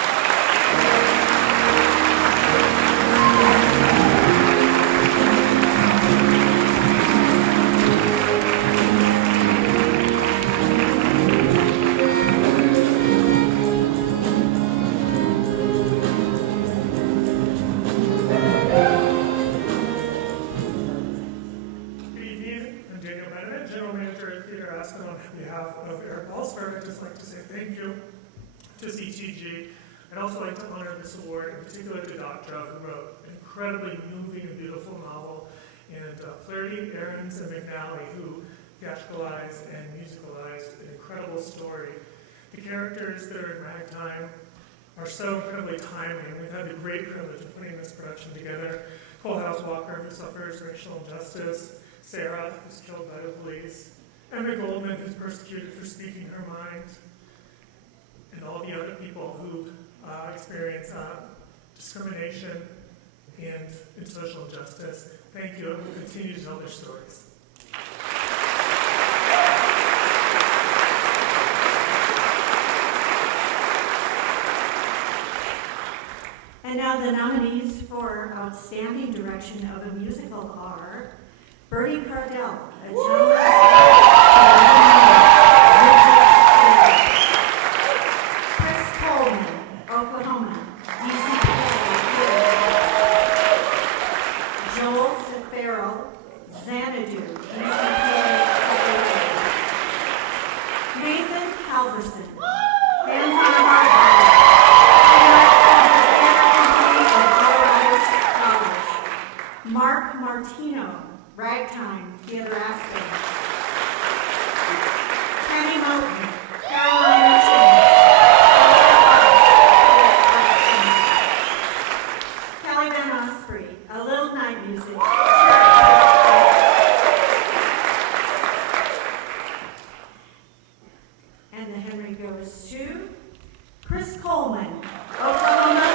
I'd just like to say thank you to CTG. I'd also like to honor this award, in particular to Dr. who wrote an incredibly moving and beautiful novel, and Flaherty, Ahrens, and McNally, who theatricalized and musicalized an incredible story. The characters that are in Ragtime are so incredibly timely, and we've had the great privilege of putting this production together. Cole House Walker, who suffers racial injustice, Sarah, who's killed by the police, Emma Goldman, who's persecuted for speaking her mind, and all the other people who experience discrimination and social injustice. Thank you, and we'll continue to tell their stories. And now the nominees for Outstanding Direction of a Musical are Bertie Cardell, A Gentleman's Chris Coleman, Oklahoma, DCPA. Joel Farrell, Xanadu, DCPA. Nathan Halverson, Hands on Heart. Mark Martino, Ragtime Theater Aspen. Penny Moulton, Carolina Kelly Van Osprey, A Little Night Music. And the Henry goes to Chris Coleman, Oklahoma.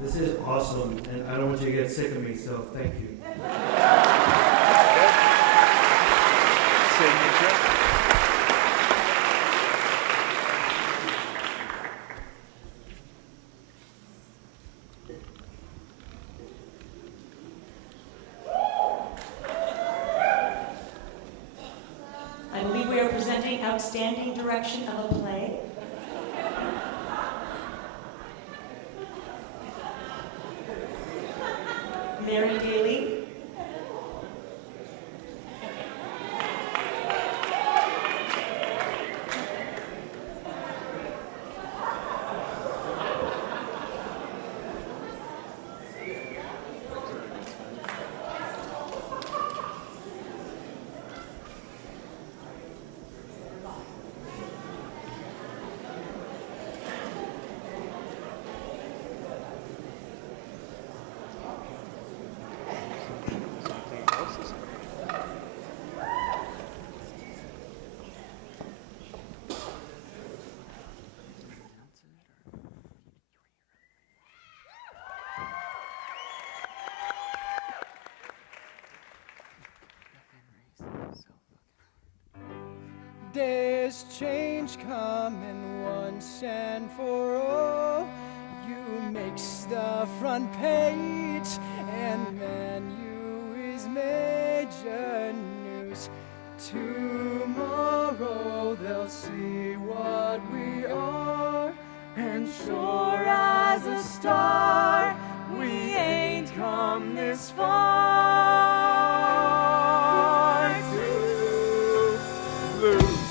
This is awesome, and I don't want you to get sick of me, so thank you. I believe we are presenting Outstanding Direction of a Play. Mary Daly. There's change coming once and for all. You mix the front page, and then you is major news. Tomorrow they'll see what we are, and sure as a star, we ain't come this far.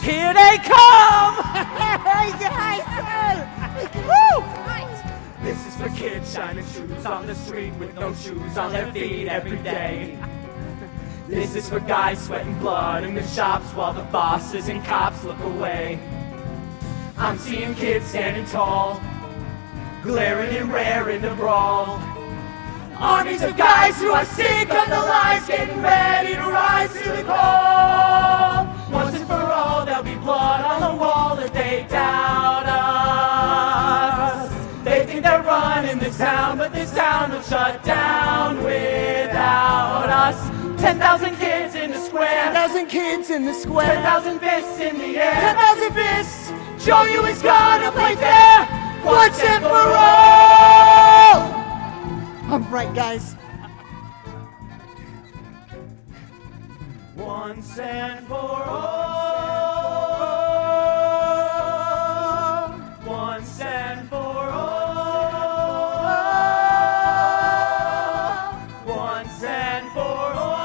Here they come! Woo! This is for kids shining shoes on the street with no shoes on their feet every day. This is for guys sweating blood in the shops while the bosses and cops look away. I'm seeing kids standing tall, glaring and raring to brawl. Armies of guys who are sick of the lies, getting ready to rise to the call. Once and for all, there'll be blood on the wall if they doubt us. They think they're running this town, but this town will shut down without us. 10,000 kids in the square. 10,000 kids in the square. 10,000 fists in the air. 10,000 fists. Show you is gonna play fair once and for all. I'm right, guys. Once and for all. Once and for all. Once and for all.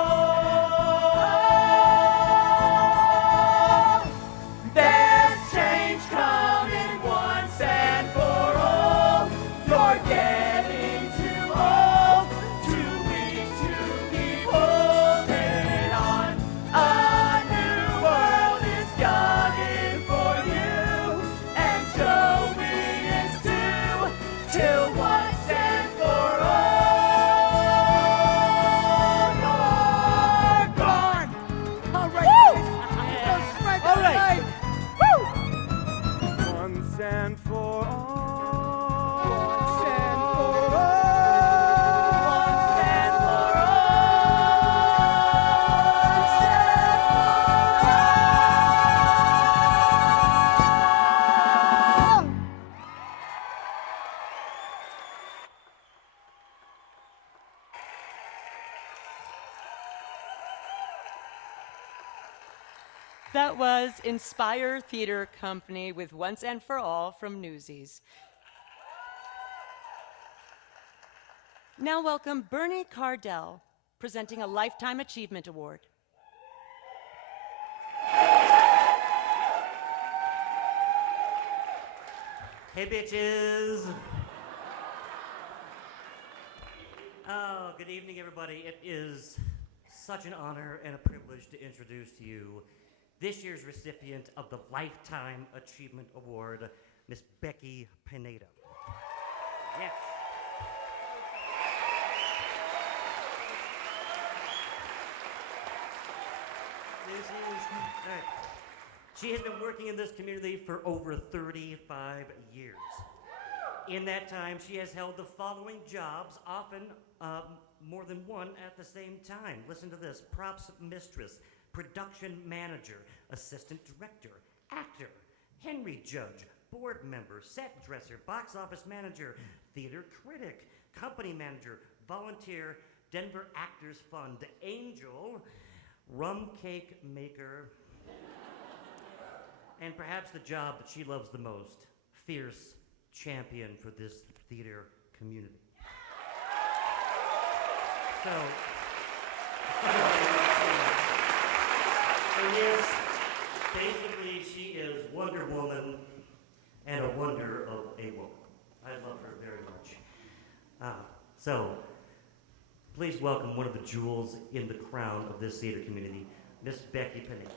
There's change coming once and for all. You're getting too old, too weak to keep holding on. A new world is coming for you, and Joey is too, till once and for all you're gone. All right, guys. Let's spread the light. Woo! Once and for all. Once and for Once and for all. That was Inspire Theater Company with Once and For All from Newsies. Now welcome Bernie Cardell, presenting a Lifetime Achievement Award. Hey, bitches. Oh, good evening, everybody. It is such an honor and a privilege to introduce to you this year's recipient of the Lifetime Achievement Award, Miss Becky Pineda. Yes. She has been working in this community for over 35 years. In that time, she has held the following jobs, often more than one at the same time. Listen to this: props mistress, production manager, assistant director, actor, Henry judge, board member, set dresser, box office manager, theater critic, company manager, volunteer, Denver Actors Fund, angel, rum cake maker, and perhaps the job that she loves the most, fierce champion for this theater community. So yes, basically she is Wonder Woman and a wonder of a woman. I love her very much. So please welcome one of the jewels in the crown of this theater community, Miss Becky Pineda.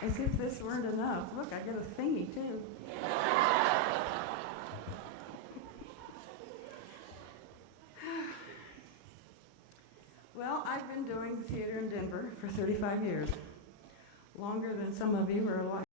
As if this weren't enough. Look, I get a thingy too. Well, I've been doing theater in Denver for 35 years. Longer than some of you are alive.